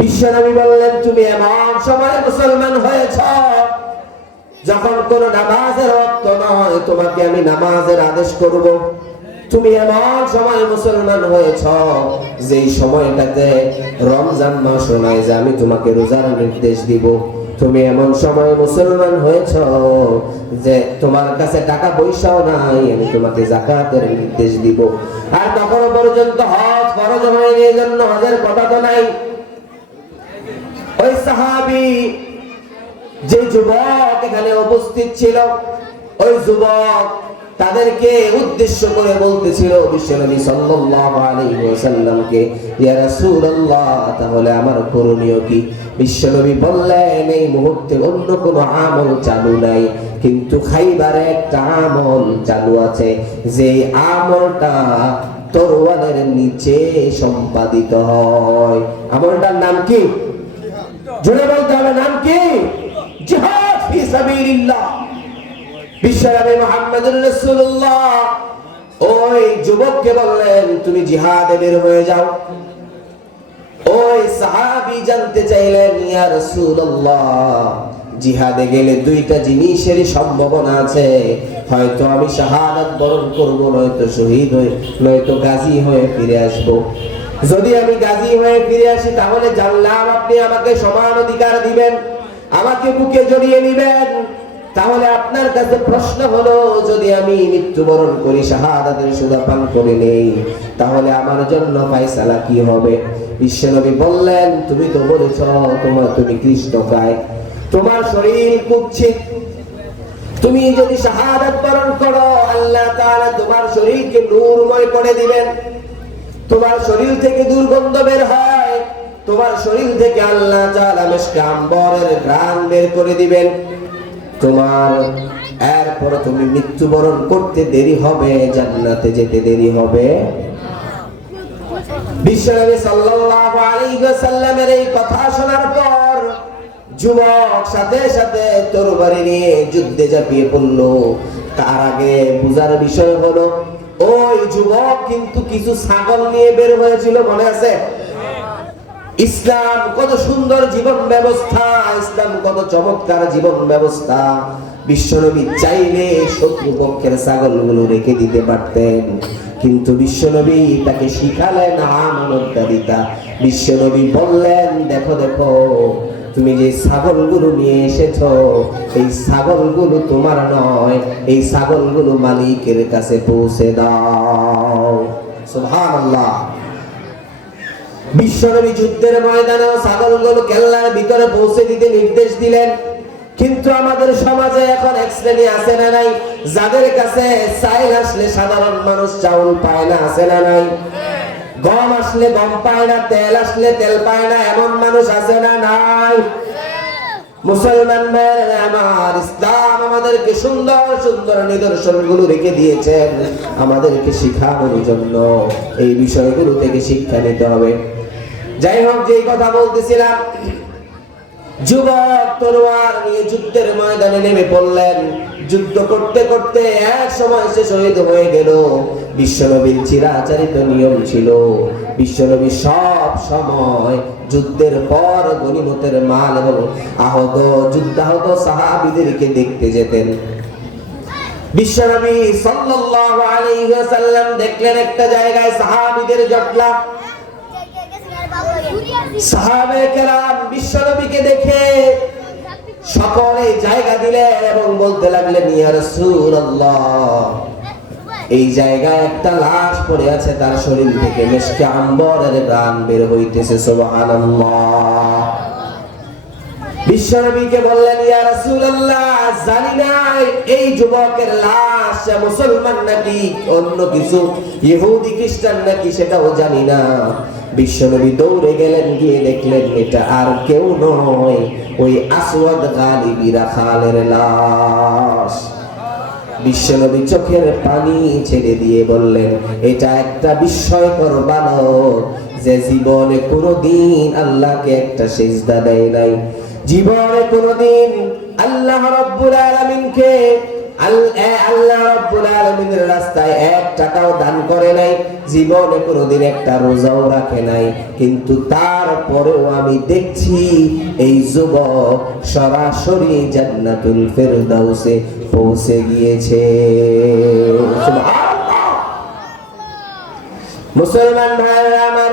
বিশ্বনবী বললেন, তুমি এমন সময় মুসলমান হয়েছ যখন কোন নামাজের ওয়াক্ত নয়, তোমাকে আমি নামাজের আদেশ করব। তুমি এমন সময় মুসলমান হয়েছ যেই সময়টাতে রমজান মাস নয় যে আমি তোমাকে রোজার নির্দেশ দিব। তুমি এমন সময় মুসলমান হয়েছ যে তোমার কাছে টাকা পয়সাও নাই, আমি তোমাকে যাকাতের নির্দেশ দিব। আর তখনও পর্যন্ত হজ ফরজ হয়নি, এজন্য হজের কথা তো নাই। ওই সাহাবী যে যুবক এখানে উপস্থিত ছিল, ওই যুবক তাদেরকে উদ্দেশ্য করে বলতেছিল বিশ্বনবী সাল্লাল্লাহু আলাইহি ওয়াসাল্লামকে, ইয়া রাসূলুল্লাহ, তাহলে আমার করণীয় কি? বিশ্বনবী বললেন, এই মুহূর্তে অন্য কোনো আমল চালু নাই, কিন্তু খাইবারে একটা আমল চালু আছে, যে আমলটা তরোয়ালের নিচে সম্পাদিত হয়। আমলটার নাম কি? জোরে বলতে হবে, নাম কি? জিহাদ ফি সাবিলিল্লাহ। বিশ্বনবী মুহাম্মদুর রাসূলুল্লাহ ওই যুবককে বললেন, তুমি জিহাদে বের হয়ে যাও। ওই সাহাবী জানতে চাইলেন, ইয়া রাসূলুল্লাহ, জিহাদে গেলে দুইটা জিনিসেরই সম্ভাবনা আছে, হয়তো আমি শাহাদাত বরণ করব, নয়তো শহীদ হয়ে, নয়তো গাজী হয়ে ফিরে আসব। যদি আমি গাজী হয়ে ফিরে আসি তাহলে জানলাম আপনি আমাকে সমান অধিকার দিবেন, আমাকে বুকে জড়িয়ে নেবেন। তাহলে আপনার কাছে প্রশ্ন হলো, যদি আমি মৃত্যুবরণ করি, শাহাদাতের সুধা পান করে নেই, তাহলে আমার জন্য ফয়সালা কি হবে? বিশ্বনবী বললেন, তুমি তো বলেছ তুমি কৃষ্ণকায়, তোমার শরীর কুৎসিত, তুমি যদি শাহাদাত বরণ করো আল্লাহ তাআলা তোমার শরীরকে নূরময় করে দিবেন, তোমার শরীর থেকে দুর্গন্ধ বের হয়, তোমার শরীর থেকে আল্লাহ তাআলা মিশকে আম্বরের ঘ্রাণ বের করে দিবেন, তোমার এরপর তুমি মৃত্যুবরণ করতে দেরি হবে, জান্নাতে যেতে দেরি হবে। বিশ্বনবী সাল্লাল্লাহু আলাইহি ওয়াসাল্লামের এই কথা শোনার পর যুবক সাথে সাথে তরবারি নিয়ে যুদ্ধে ঝাঁপিয়ে পড়লো। তার আগে বুঝার বিষয় হলো, ওই যুবক কিন্তু কিছু ছাগল নিয়ে বের হয়েছিল, মনে আছে? ইসলাম কত সুন্দর জীবন ব্যবস্থা, ইসলাম কত চমৎকার জীবন ব্যবস্থা। বিশ্বনবী চাইলে শত্রুপক্ষের ছাগলগুলো রেখে দিতে পারতেন, কিন্তু বিশ্বনবী তাকে শিখালেন আমানতদারিতা। বিশ্বনবী বললেন, দেখো দেখো, তুমি যে ছাগলগুলো নিয়ে এসেছো, এই ছাগলগুলো তোমার নয়, এই ছাগলগুলো মালিকের কাছে পৌঁছে দাও। সুবহানাল্লাহ। বিশ্বনবী যুদ্ধের ময়দানে ছাগলগুলো কেল্লার ভিতরে পৌঁছে দিতে নির্দেশ দিলেন। কিন্তু আমাদের সমাজে এখন এক শ্রেণী আছে না নাই, যাদের কাছে চাইল আসলে সাধারণ মানুষ চাউল পায় না, আছে না নাই? গম আসলে গম পায় না, তেল আসলে তেল পায় না, এমন মানুষ আছে না নাই? মুসলমান ভাইরা আমার, ইসলাম আমাদেরকে সুন্দর সুন্দর নিদর্শনগুলো রেখে দিয়েছেন আমাদেরকে শিখানোর জন্য। এই বিষয়গুলো থেকে শিক্ষা নিতে হবে। যাই হোক, যেই কথা বলতেছিলাম, যুবক তলোয়ার নিয়ে যুদ্ধের ময়দানে নেমে পড়লেন। যুদ্ধ করতে করতে এক সময় সে শহীদ হয়ে গেল। বিশ্বনবীর চিরাচরিত নিয়ম ছিল, বিশ্বনবী সব সময় যুদ্ধের পর গনিমতের মাল এবং আহত যুদ্ধাহত সাহাবীদেরকে দেখতে যেতেন। বিশ্বনবী সাল্লাল্লাহু আলাইহি ওয়াসাল্লাম দেখলেন একটা জায়গায় সাহাবীদের জটলা। সাহাবায়ে কেরাম বিশ্বনবীকে দেখে সকলে জায়গা দিলেন এবং বলতে লাগলেন, ইয়া রাসূলুল্লাহ, এই জায়গায় একটা লাশ পড়ে আছে, তার শরীর থেকে মিশকে আম্বরের ঘ্রাণ বের হইতেছে। সুবহানাল্লাহ। বিশ্বনবীকে বললেন, ইয়া রাসূলুল্লাহ, জানি না এই যুবকের লাশ মুসলমান নাকি অন্য কিছু, ইহুদি খ্রিস্টান নাকি, সেটাও জানি না। বিশ্বনবী দৌড়ে গেলেন, গিয়ে দেখলেন এটা আর কেউ নয়, ওই আসওয়াদ গালিবী রাখালের লাশ। বিশ্বনবী চোখের পানি ছেড়ে দিয়ে বললেন, এটা একটা বিস্ময়কর বালক, যে জীবনে কোনোদিন আল্লাহকে একটা সিজদা দেয় নাই, জীবনে কোনোদিন আল্লাহ রাব্বুল আলামিনকে আল্লাহ রাব্বুল আলামিনের রাস্তায় 1 টাকাও দান করে নাই, জীবনে কোনোদিন একটা রোজাও রাখে নাই, কিন্তু তারপরেও আমি দেখছি এই যুবক সরাসরি জান্নাতুল ফেরদাউসে পৌঁছে গিয়েছে। সুবহানাল্লাহ। মুসলমান ভাইরা আমার,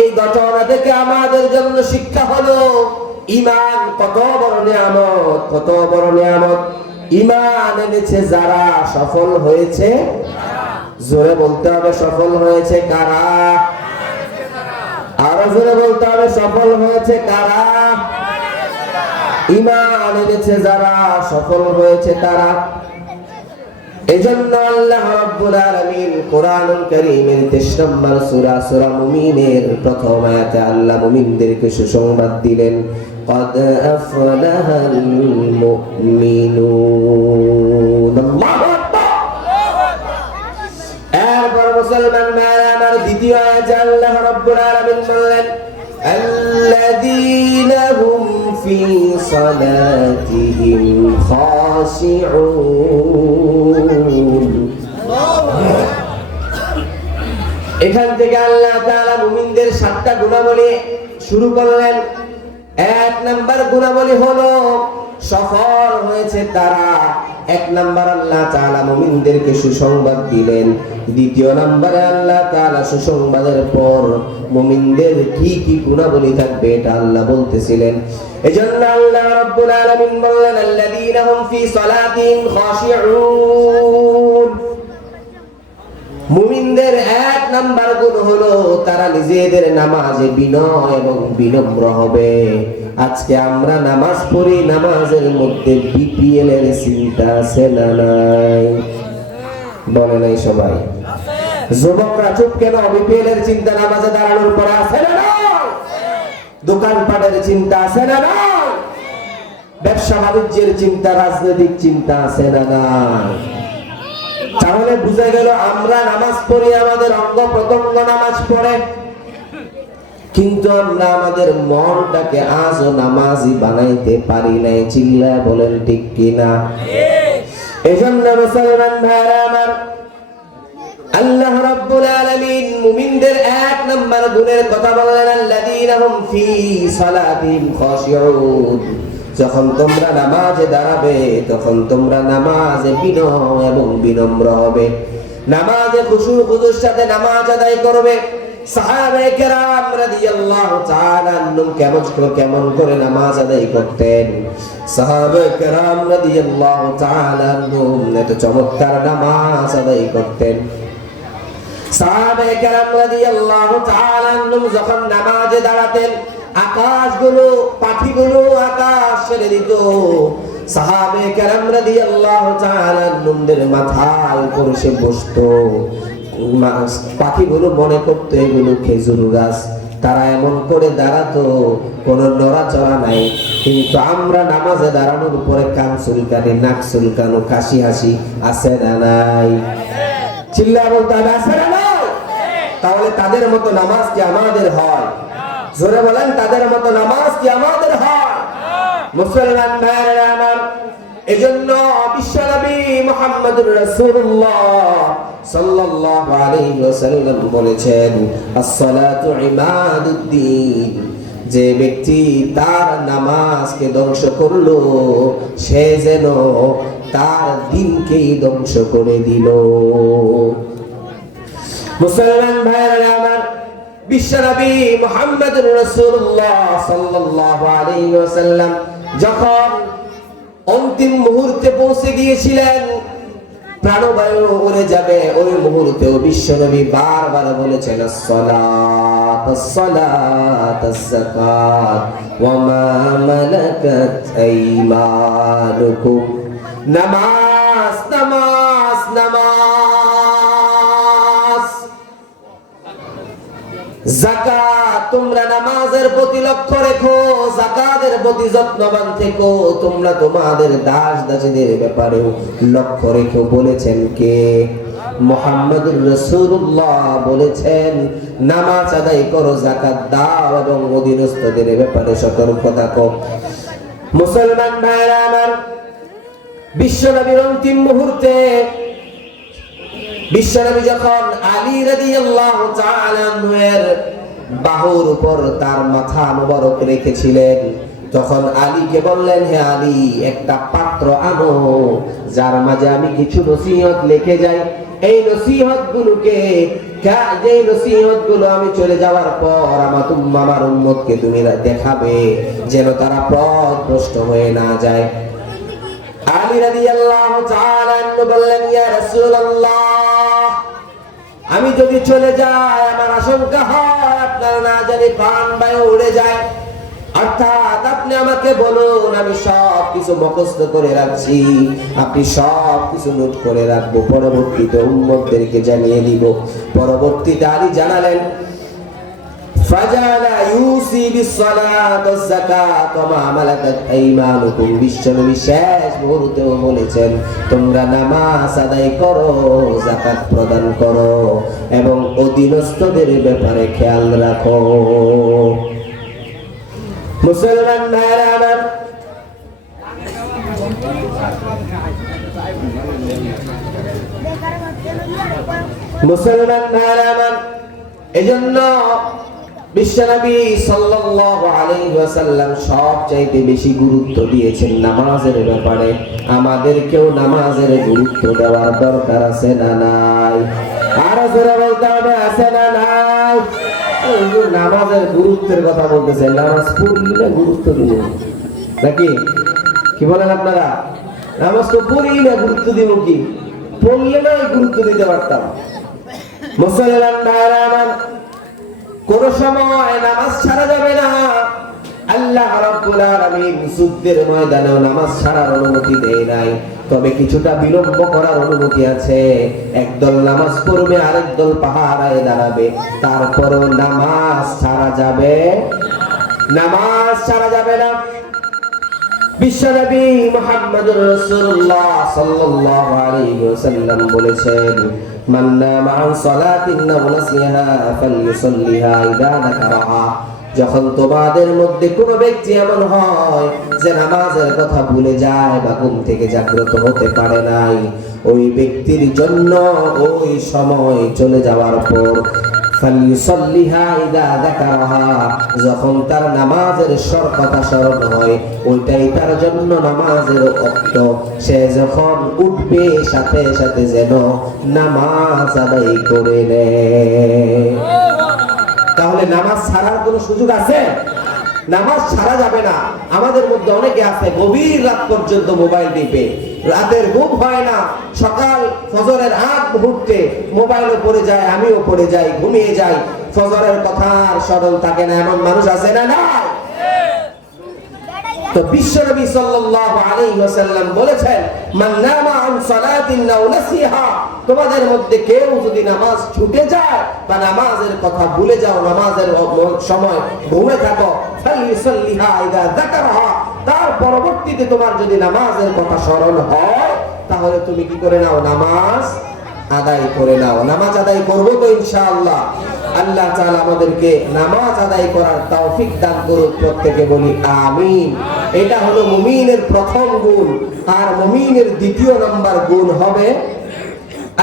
এই ঘটনা থেকে আমাদের জন্য শিক্ষা হলো, ঈমান কত বড় নিয়ামত, কত বড় নিয়ামত। ঈমান এনেছে যারা সফল হয়েছে, জোরে বলতে হবে সফল হয়েছে কারা, আরো জোরে বলতে হবে সফল হয়েছে কারা। ঈমান এনেছে যারা সফল হয়েছে তারা। এজন্য আল্লাহ রাব্বুল আলামিন কোরআনুল কারীমের 23 নম্বর সূরা সূরা মুমিনের প্রথম আয়াতে আল্লাহ মুমিনদেরকে সুসংবাদ দিলেন, قد أفلح المؤمنون। আল্লাহু আকবার। এরপর মুসলমান ভাইরা আমার, দ্বিতীয় আয়াতে আল্লাহ রাব্বুল আলামিন বললেন, الذين هم في صلاتهم خاشعون। এখান থেকে আল্লাহ তাআলা মুমিনদের 7টা গুণাবলী শুরু করলেন। 1 নাম্বার গুণাবলী হলো সফল হয়েছে তারা। এক নাম্বার আল্লাহ তাআলা মুমিনদেরকে সুসংবাদ দিলেন, দ্বিতীয় নম্বরে আল্লাহ তাআলা সুসংবাদের পর মুমিনদের কি কি গুণাবলী থাকবে এটা আল্লাহ বলতেছিলেন। এজন্য আল্লাহ রাব্বুল আলামিন বললেন, আল্লাযীনা হুম ফি সালাতিহিম খাশিউন। মুমিনদের এক নাম্বার গুণ হলো তারা নিজেদের নামাজে বিনয় এবং বিনম্র হবে। আজকে আমরা নামাজ পড়ি, নামাজের মধ্যে বিপিএল এর চিন্তা আছে না নাই? বলে নাই সবাই? যুবকরা চুপ কেন? বিপিএল এর চিন্তা নামাজে দাঁড়ানোর পরে আছে না নাই? দোকানপাটের চিন্তা আছে না নাই? ব্যবসা বাণিজ্যের চিন্তা, রাজনৈতিক চিন্তা আছে না নাই? তাহলে বুঝা গেল আমরা নামাজ পড়ি, আমাদের অঙ্গ প্রত্যঙ্গ নামাজ পড়ে, কিন্তু আমরা আমাদের মনটাকে আজও নামাজি বানাইতে পারি নাই। চিল্লায় বলেন ঠিক কিনা? এজন্য মুসলমান ভাইরা আমার, আল্লাহ রাব্বুল আলামিন মুমিনদের এক নাম্বার গুণের কথা বললেন, আল্লাযীনা হুম ফি সালাতিহিম খাশিউন। যখন তোমরা নামাজে দাঁড়াবে তখন তোমরা নামাজে বিনয় এবং বিনম্র হবে, নামাজে খুশু খুজুর সাথে নামাজ আদায় করবে। সাহাবায়ে কেরাম রাদিয়াল্লাহু তাআলা আনহুম কেমন করে নামাজ আদায় করতেন? সাহাবায়ে কেরাম রাদিয়াল্লাহু তাআলা আনহুম এত চমৎকার নামাজ আদায় করতেন। সাহাবায়ে কেরাম রাদিয়াল্লাহু তাআলা আনহুম যখন নামাজে দাঁড়াতেন, আকাশগুলো, পাখিগুলো আকাশ ছেড়ে দিত। সাহাবায়ে কেরাম রাদিয়াল্লাহু তাআলা আনহুদের মাথার উপর সে বসতো। পাখিগুলো মনে করতো এগুলো খেজুর গাছ, তারা এমন করে দাঁড়াতো, কোনো নড়াচড়া নাই। কিন্তু আমরা নামাজে দাঁড়ানোর পরে কান চুলকানি, নাক চুলকানো, কাশি হাসি আছে না নাই? চিল্লা বলতে হবে আছে না নাই? তাহলে তাদের মতো নামাজ কি আমাদের হয়? জোরে বলেন, তাদের মতো নামাজ কি আমাদের হয়? মুসলমান ভাইরা আমার, এজন্য বিশ্বনবী মুহাম্মদুর রাসূলুল্লাহ সাল্লাল্লাহু আলাইহি ওয়াসাল্লাম বলেছেন, as-salatu ইমাদুদ্দিন। যে ব্যক্তি তার নামাজকে ধ্বংস করলো সে যেন তার দ্বীনকেই ধ্বংস করে দিল। মুসলমান ভাইরা আমার, বিশ্বনবী মুহাম্মদুর রাসূলুল্লাহ সাল্লাল্লাহু আলাইহি ওয়াসাল্লাম যখন অন্তিম মুহূর্তে পৌঁছে গিয়েছিলেন, প্রাণবায়ু উড়ে যাবে, ওই মুহূর্তেও বিশ্বনবী বারবার বলেছেন, as-salat as-salat az-zakat ওয়া মা মালাকাত আইমানুকুম। নামাজ নামাজ নামাজ, যাকাত, তোমরা নামাজের প্রতি লক্ষ্য রেখো, যাকাতের প্রতি যত্নবান থেকো, তোমরা তোমাদের দাস দাসীদের ব্যাপারেও লক্ষ্য রেখো। বলেছেন কে? মুহাম্মদুর রাসূলুল্লাহ বলেছেন, নামাজ আদায় করো, যাকাত দাও এবং অধীনস্থদের ব্যাপারে সতর্ক থাকো। মুসলমান ভাইরা আমার, বিশ্বনবীর অন্তিম মুহূর্তে বিশ্বনবী যখন আলী রাদিয়াল্লাহু তাআলা আনহুর বাহুর উপর তার মাথা মোবারক রেখেছিলেন, তখন আলীকে বললেন, হে আলী, একটা পাত্র আনো যার মাঝে আমি কিছু নসিহত লিখে যাই। এই নসিহতগুলো আমি চলে যাওয়ার পর আমার উম্মতকে তুমি দেখাবে, যেন তারা পথভ্রষ্ট হয়ে না যায়। আলী রাদিয়াল্লাহু তাআলা আনহু বললেন, ইয়া রাসূলুল্লাহ, আমি যদি চলে যাই আমার আশঙ্কা হয় আপনার না জানি প্রাণ বায়ু উড়ে যায়। অর্থাৎ আপনি আমাকে বলুন, আমি সব কিছু মুখস্থ করে রাখছি, আপনি সব কিছু নোট করে রাখবো, পরবর্তীতে উম্মতদেরকে জানিয়ে দিব। পরবর্তীতে আলী জানালেন, ফাজালা ইউসি বিস-সালাত ওয়াজ-যাকাত ওয়া মা মালাকাত আইমানুকুম। বিশ্বনবী শেষ মুহূর্তেও বলেছেন, তোমরা নামাজ আদায় করো, যাকাত প্রদান করো এবং অধীনস্থদের ব্যাপারে খেয়াল রাখো। মুসলমান ভাইরা আমার, মুসলমান ভাইরা আমার, এজন্য বিশ্বনবী সাল্লাল্লাহু আলাইহি ওয়াসাল্লাম সবচাইতে বেশি গুরুত্ব দিয়েছেন নামাজের ব্যাপারে। আমাদেরকেও নামাজের গুরুত্ব দেওয়ার দরকার আছে না নাই? আরো জোরে বলতে হবে, আছে না নাই? নামাজের গুরুত্বের কথা বলতেছে, নামাজ পড়লে গুরুত্ব দিন নাকি? কি বলেন আপনারা? নামাজ তো পড়ি না, গুরুত্ব দিব কি? পড়লে না গুরুত্ব দিতে পারতাম। মুসলমান ভাইরা আমার, কোন সময় নামাজ ছাড়া যাবে না। আল্লাহ রাব্বুল আলামিন যুদ্ধের ময়দানেও নামাজ ছাড়ার অনুমতি দেয় নাই, তবে কিছুটা বিলম্ব করার অনুমতি আছে। একদল নামাজ পড়বে, আরেক দল পাহারায় দাঁড়াবে, তারপরও নামাজ ছাড়া যাবে, নামাজ ছাড়া যাবে না। বিশ্বনবী মুহাম্মদুর রাসূলুল্লাহ সাল্লাল্লাহু আলাইহি ওয়াসাল্লাম বলেছেন, মান নামা আন সালাতিন আও নাসিহা ফালইউসাল্লিহা ইযা যাকারাহা। যখন তোমাদের মধ্যে কোনো ব্যক্তি এমন হয় যে নামাজের কথা ভুলে যায় বা ঘুম থেকে জাগ্রত হতে পারে নাই, ওই ব্যক্তির জন্য ওই সময় চলে যাওয়ার পর ফালইউসাল্লিহা ইযা যাকারাহা, যখন তার নামাজের কথা স্মরণ হয়, ওইটাই তার জন্য নামাজের ওয়াক্ত। সে যখন উঠবে সাথে সাথে যেন নামাজ আদায় করে নেয়। তাহলে নামাজ ছাড়ার কোনো সুযোগ আছে? নামাজ ছাড়া যাবে না। আমাদের মধ্যে অনেকে আছে গভীর রাত পর্যন্ত মোবাইল টিপে, রাতের ঘুম হয় না, সকাল ফজরের আগ মুহূর্তে মোবাইলও পড়ে যায়, আমিও পড়ে যাই, ঘুমিয়ে যাই, ফজরের কথার স্মরণ থাকে না। এমন মানুষ আছে না? না। তো বিশ্বনবী সাল্লাল্লাহু আলাইহি ওয়াসাল্লাম বলেছেন, মান নামা আন সালাতিন আও নাসিহা, তোমাদের মধ্যে কেউ যদি নামাজ ছুটে যায় বা নামাজের কথা ভুলে যাও, নামাজের সময় ঘুমে থাকো, ফালইউসাল্লিহা ইযা যাকারাহা, তার পরবর্তীতে তোমার যদি নামাজের কথা স্মরণ হয়, তাহলে তুমি কি করে নাও? নামাজ আদায় করে নাও। নামাজ আদায় করবো তো ইনশাআল্লাহ। আল্লাহ তাআলা আমাদেরকে নামাজ আদায় করার তৌফিক দান করুন, প্রত্যেকে বলি আমিন। এটা হলো মুমিনের প্রথম গুণ। আর মুমিনের দ্বিতীয় নাম্বার গুণ হবে,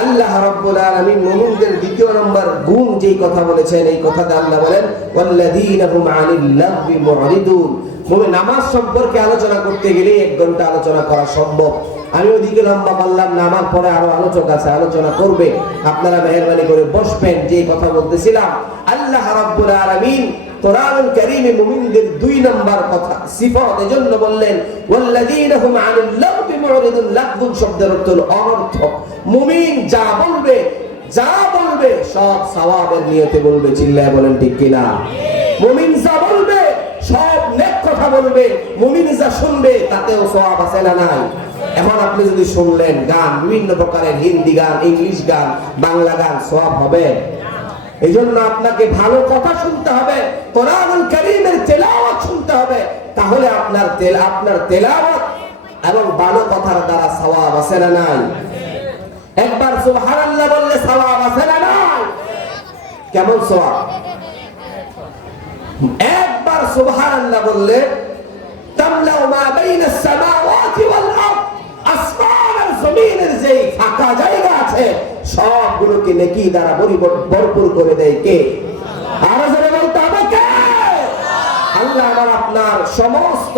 আল্লাহ রাব্বুল আলামিন মুমিনদের দ্বিতীয় নাম্বার গুণ যেই কথা বলেছেন, এই কথাতে আল্লাহ বলেন, ওয়াল্লাযীনা হুম আনিল লাগবি মুরিদুন। মুমিন নামাজ সম্পর্কে আলোচনা করতে গেলে 1 ঘন্টা আলোচনা করা সম্ভব। আমি ওদিকে লম্বা বললাম না, আমার পরে আরো আলোচক আছে, আলোচনা করবে। আপনারা মেহেরবানি করে বসবেন। যে কথা বলতেছিলাম, আল্লাহ রাব্বুল আলামিন কোরআনুল কারীমে মুমিনদের 2 নাম্বার কথা সিফাত এজন্য বললেন, ওয়াল্লাযীনা হুম আনিল লাগবি মুরিদুন। লাগবুন শব্দের অর্থ হলো অনর্থক। মুমিন যা বলবে সব সওয়াবের নিয়তে বলবে। চিল্লায় বলেন ঠিক কিনা? মুমিন যা বলবে সব নেক কথা বলবে। মুমিন যা শুনবে তাতেও সওয়াব আছে না নাই? এখন আপনি যদি শুনলেন গান, বিভিন্ন প্রকারের হিন্দি গান, ইংলিশ গান, বাংলা গান, সওয়াব হবে? এই জন্য আপনাকে ভালো কথা শুনতে হবে, কোরআনুল কারীমের তেলাওয়াত শুনতে হবে। তাহলে আপনার তেলাওয়াত এবং ভালো কথার দ্বারা সওয়াব আছে না নাই? একবার সুবহানাল্লাহ বললে সওয়াব আছে না নাই? কেমন সওয়াব? একবার সুবহানাল্লাহ বললে তামলাউ মা বাইনাস সামাওয়াতি ওয়াল আরদ, আসমান আর জমিনের যে ফাঁকা জায়গা আছে সবগুলোকে নেকি দ্বারা ভরপুর করে দেয় কে? আর যারা বলতে হবে কে? আল্লাহ আমার আপনার সমস্ত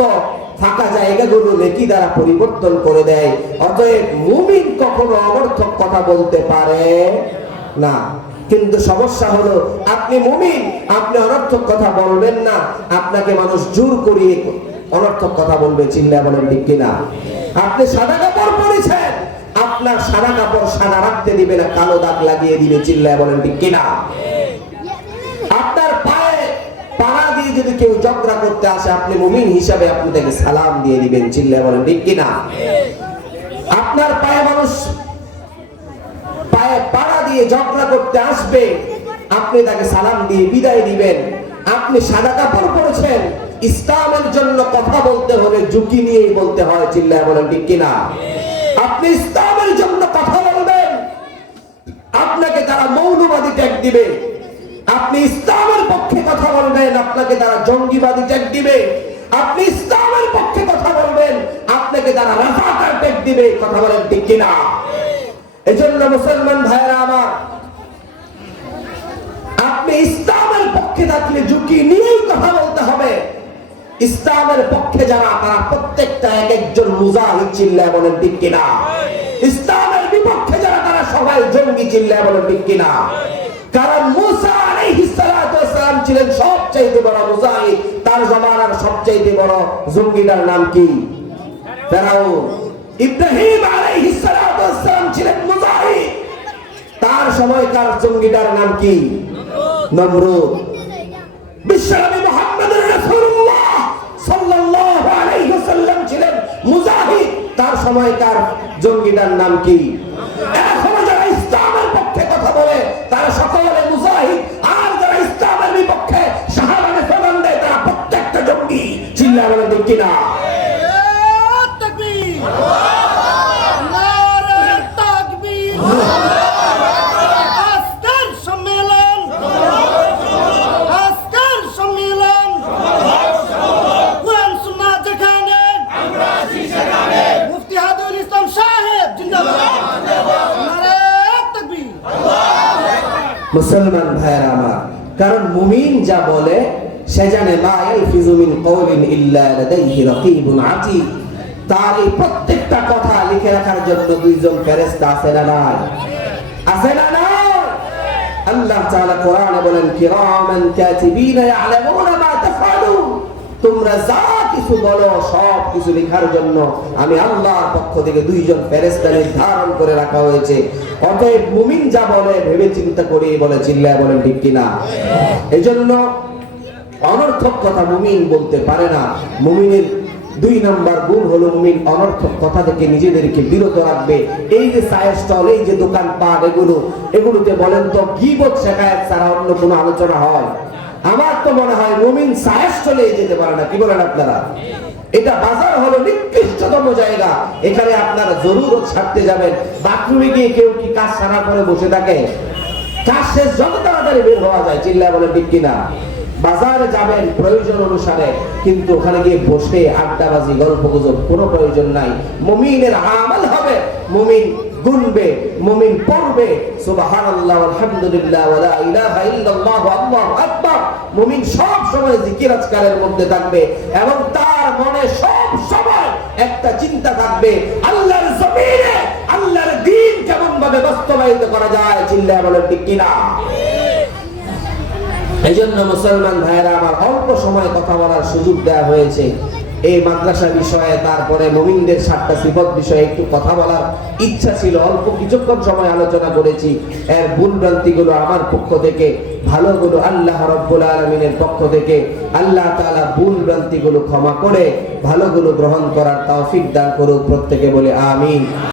ফাঁকা জায়গাগুলো নেকি দ্বারা পরিবর্তন করে দেয়। অতএব মুমিন কখনো অনর্থক কথা বলতে পারে না। কিন্তু সমস্যা হলো, আপনি মুমিন, আপনি অনর্থক কথা বলবেন না, আপনাকে মানুষ জোর করিয়ে অনর্থক কথা বলবে। চিল্লায় বলেন ঠিক কিনা? আপনি সাদা কাপড় পরেছেন, আপনার সাদা কাপড় সাদা রাখতে দিবে না, কালো দাগ লাগিয়ে দিবে। চিল্লায় বলেন ঠিক কিনা? আপনার পায়ে পাড়া দিয়ে যদি কেউ ঝগড়া করতে আসে, আপনি মুমিন হিসাবে আপনি তাকে সালাম দিয়ে দিবেন। চিল্লায় বলেন ঠিক কিনা? আপনার পায়ে মানুষ পায়ে পাড়া দিয়ে ঝগড়া করতে আসবে, আপনি তাকে সালাম দিয়ে বিদায় দিবেন। আপনি সাদা কাপড় পরেছেন, ইসলামের জন্য কথা বলতে হলে ঝুঁকি নিয়েই বলতে হয়। চিল্লায় বলেন ঠিক কিনা? আপনি ইসলামের জন্য কথা বলবেন, আপনাকে তারা মৌলবাদী ট্যাগ দিবে। আপনি ইসলামের পক্ষে কথা বলবেন, আপনাকে তারা জঙ্গিবাদী ট্যাগ দিবে। আপনি ইসলামের পক্ষে কথা বলবেন, আপনাকে তারা রাজাকার ট্যাগ দিবে। কথা বলেন ঠিক কিনা? এজন্য মুসলমান ভাইরা আমার, আপনি ইসলামের পক্ষে পক্ষে থাকলে ঝুঁকি নিয়েই কথা বলতে হবে। ইসলামের পক্ষে যারা তারা প্রত্যেকটা এক একজন মুজাহিদ, চিল্লায় বলেন ঠিক কিনা? ইসলামের বিপক্ষে যারা তারা সবাই জঙ্গি, চিল্লায় বলেন ঠিক কিনা? কারণ মুসা আলাইহিস সালাতু ওয়াস সালাম ছিলেন সবচেয়ে বড় মুজাহিদ, তার জামানার সবচেয়ে বড় জঙ্গিটার নাম কি? ফেরাউন। ইব্রাহিম আলাইহিস সালাতু ওয়াস সালাম ছিলেন মুজাহিদ, তার সময়কার জঙ্গিটার নাম কি? নমরুদ। বিশ্বনবী মুহাম্মদুর রাসূলুল্লাহ সাল্লাল্লাহু আলাইহি ওয়াসাল্লাম ছিলেন মুজাহিদ, তার সময়কার জঙ্গিটার নাম কি? এখনো যারা ইসলামের পক্ষে কথা বলে তারা সকলে মুজাহিদ, আর যারা ইসলামের বিপক্ষে শাহাদাতের প্রমাণ দেয় তারা প্রত্যেকটা জঙ্গি, চিল্লায় বলেন ঠিক কিনা? মুসলমান ভাইরা আমার, কারণ মুমিন যা বলে সে জানে মা ইয়ালফিজু মিন কওলিন ইল্লা লাদাইহি রাকীবুন আতীদ, তার এই প্রত্যেকটা কথা লিখে রাখার জন্য দুইজন ফেরেশতা আছে না নাই? আছে না নাই? আল্লাহ তাআলা কোরআনে বলেন কিরামান কাতিবিনা ইয়ালামুনা মা তাফআলুন, তোমরা যা কিছু বলো সব কিছু লেখার জন্য আমি আল্লাহর পক্ষ থেকে দুইজন ফেরেশতা নির্ধারণ করে রাখা হয়েছে। অতএব মুমিন যা বলে ভেবে চিন্তা করে বলে, চিল্লায় বলেন ঠিক কিনা? এজন্য অনর্থক কথা মুমিন বলতে পারে না। মুমিনের 2 নম্বর গুণ হলো মুমিন অনর্থক কথা থেকে নিজেদেরকে বিরত রাখবে। এই যে চায়ের স্টল, এই যে দোকানপাট, এগুলোতে বলেন তো গীবত শেখায়েত ছাড়া অন্য কোনো আলোচনা হয়? আমার তো মনে হয় মুমিন চায়ের স্টলে যেতে পারে না। কি বলেন আপনারা? এটা বাজার হলো নিকৃষ্টতম জায়গা, এখানে আপনারা জরুরত ছাড়তে যাবেন। বাথরুমে গিয়ে কেউ কি কাজ সারা করে বসে থাকে? কাজ শেষ যত তাড়াতাড়ি বের হওয়া যায়, চিল্লায় বলেন ঠিক কিনা? বাজারে যাবেন প্রয়োজন অনুসারে, কিন্তু ওখানে গিয়ে বসে আড্ডাবাজি গল্পগুজব কোনো প্রয়োজন নাই। মুমিনের আমল হবে, মুমিন গুনবে, মুমিন পড়বে সুবহানাল্লাহ আলহামদুলিল্লাহ ওয়া লা ইলাহা ইল্লাল্লাহু আল্লাহু আকবার। মুমিন সব সময় জিকির আজকারের মধ্যে থাকবে এবং তার মনে সব সময় একটা চিন্তা থাকবে আল্লাহর জমিনে আল্লাহর দ্বীন কেমন ভাবে বাস্তবায়িত করা যায়, চিল্লায় বলেন ঠিক কিনা? এইজন্য মুসলমান ভাইরা আমার, অল্প সময় কথা বলার সুযোগ দেওয়া হয়েছে এই মাদ্রাসা বিষয়ে, তারপরে মুমিনদের 7টা সিফত বিষয়ে একটু কথা বলার ইচ্ছা ছিল। অল্প কিছুক্ষণ সময় আলোচনা করেছি। এর ভুল ভ্রান্তিগুলো আমার পক্ষ থেকে, ভালোগুলো আল্লাহ রাব্বুল আলামিনের পক্ষ থেকে। আল্লাহ তাআলা ভুল ভ্রান্তিগুলো ক্ষমা করে ভালোগুলো গ্রহণ করার তৌফিক দান করুক। প্রত্যেকে বলে আমিন।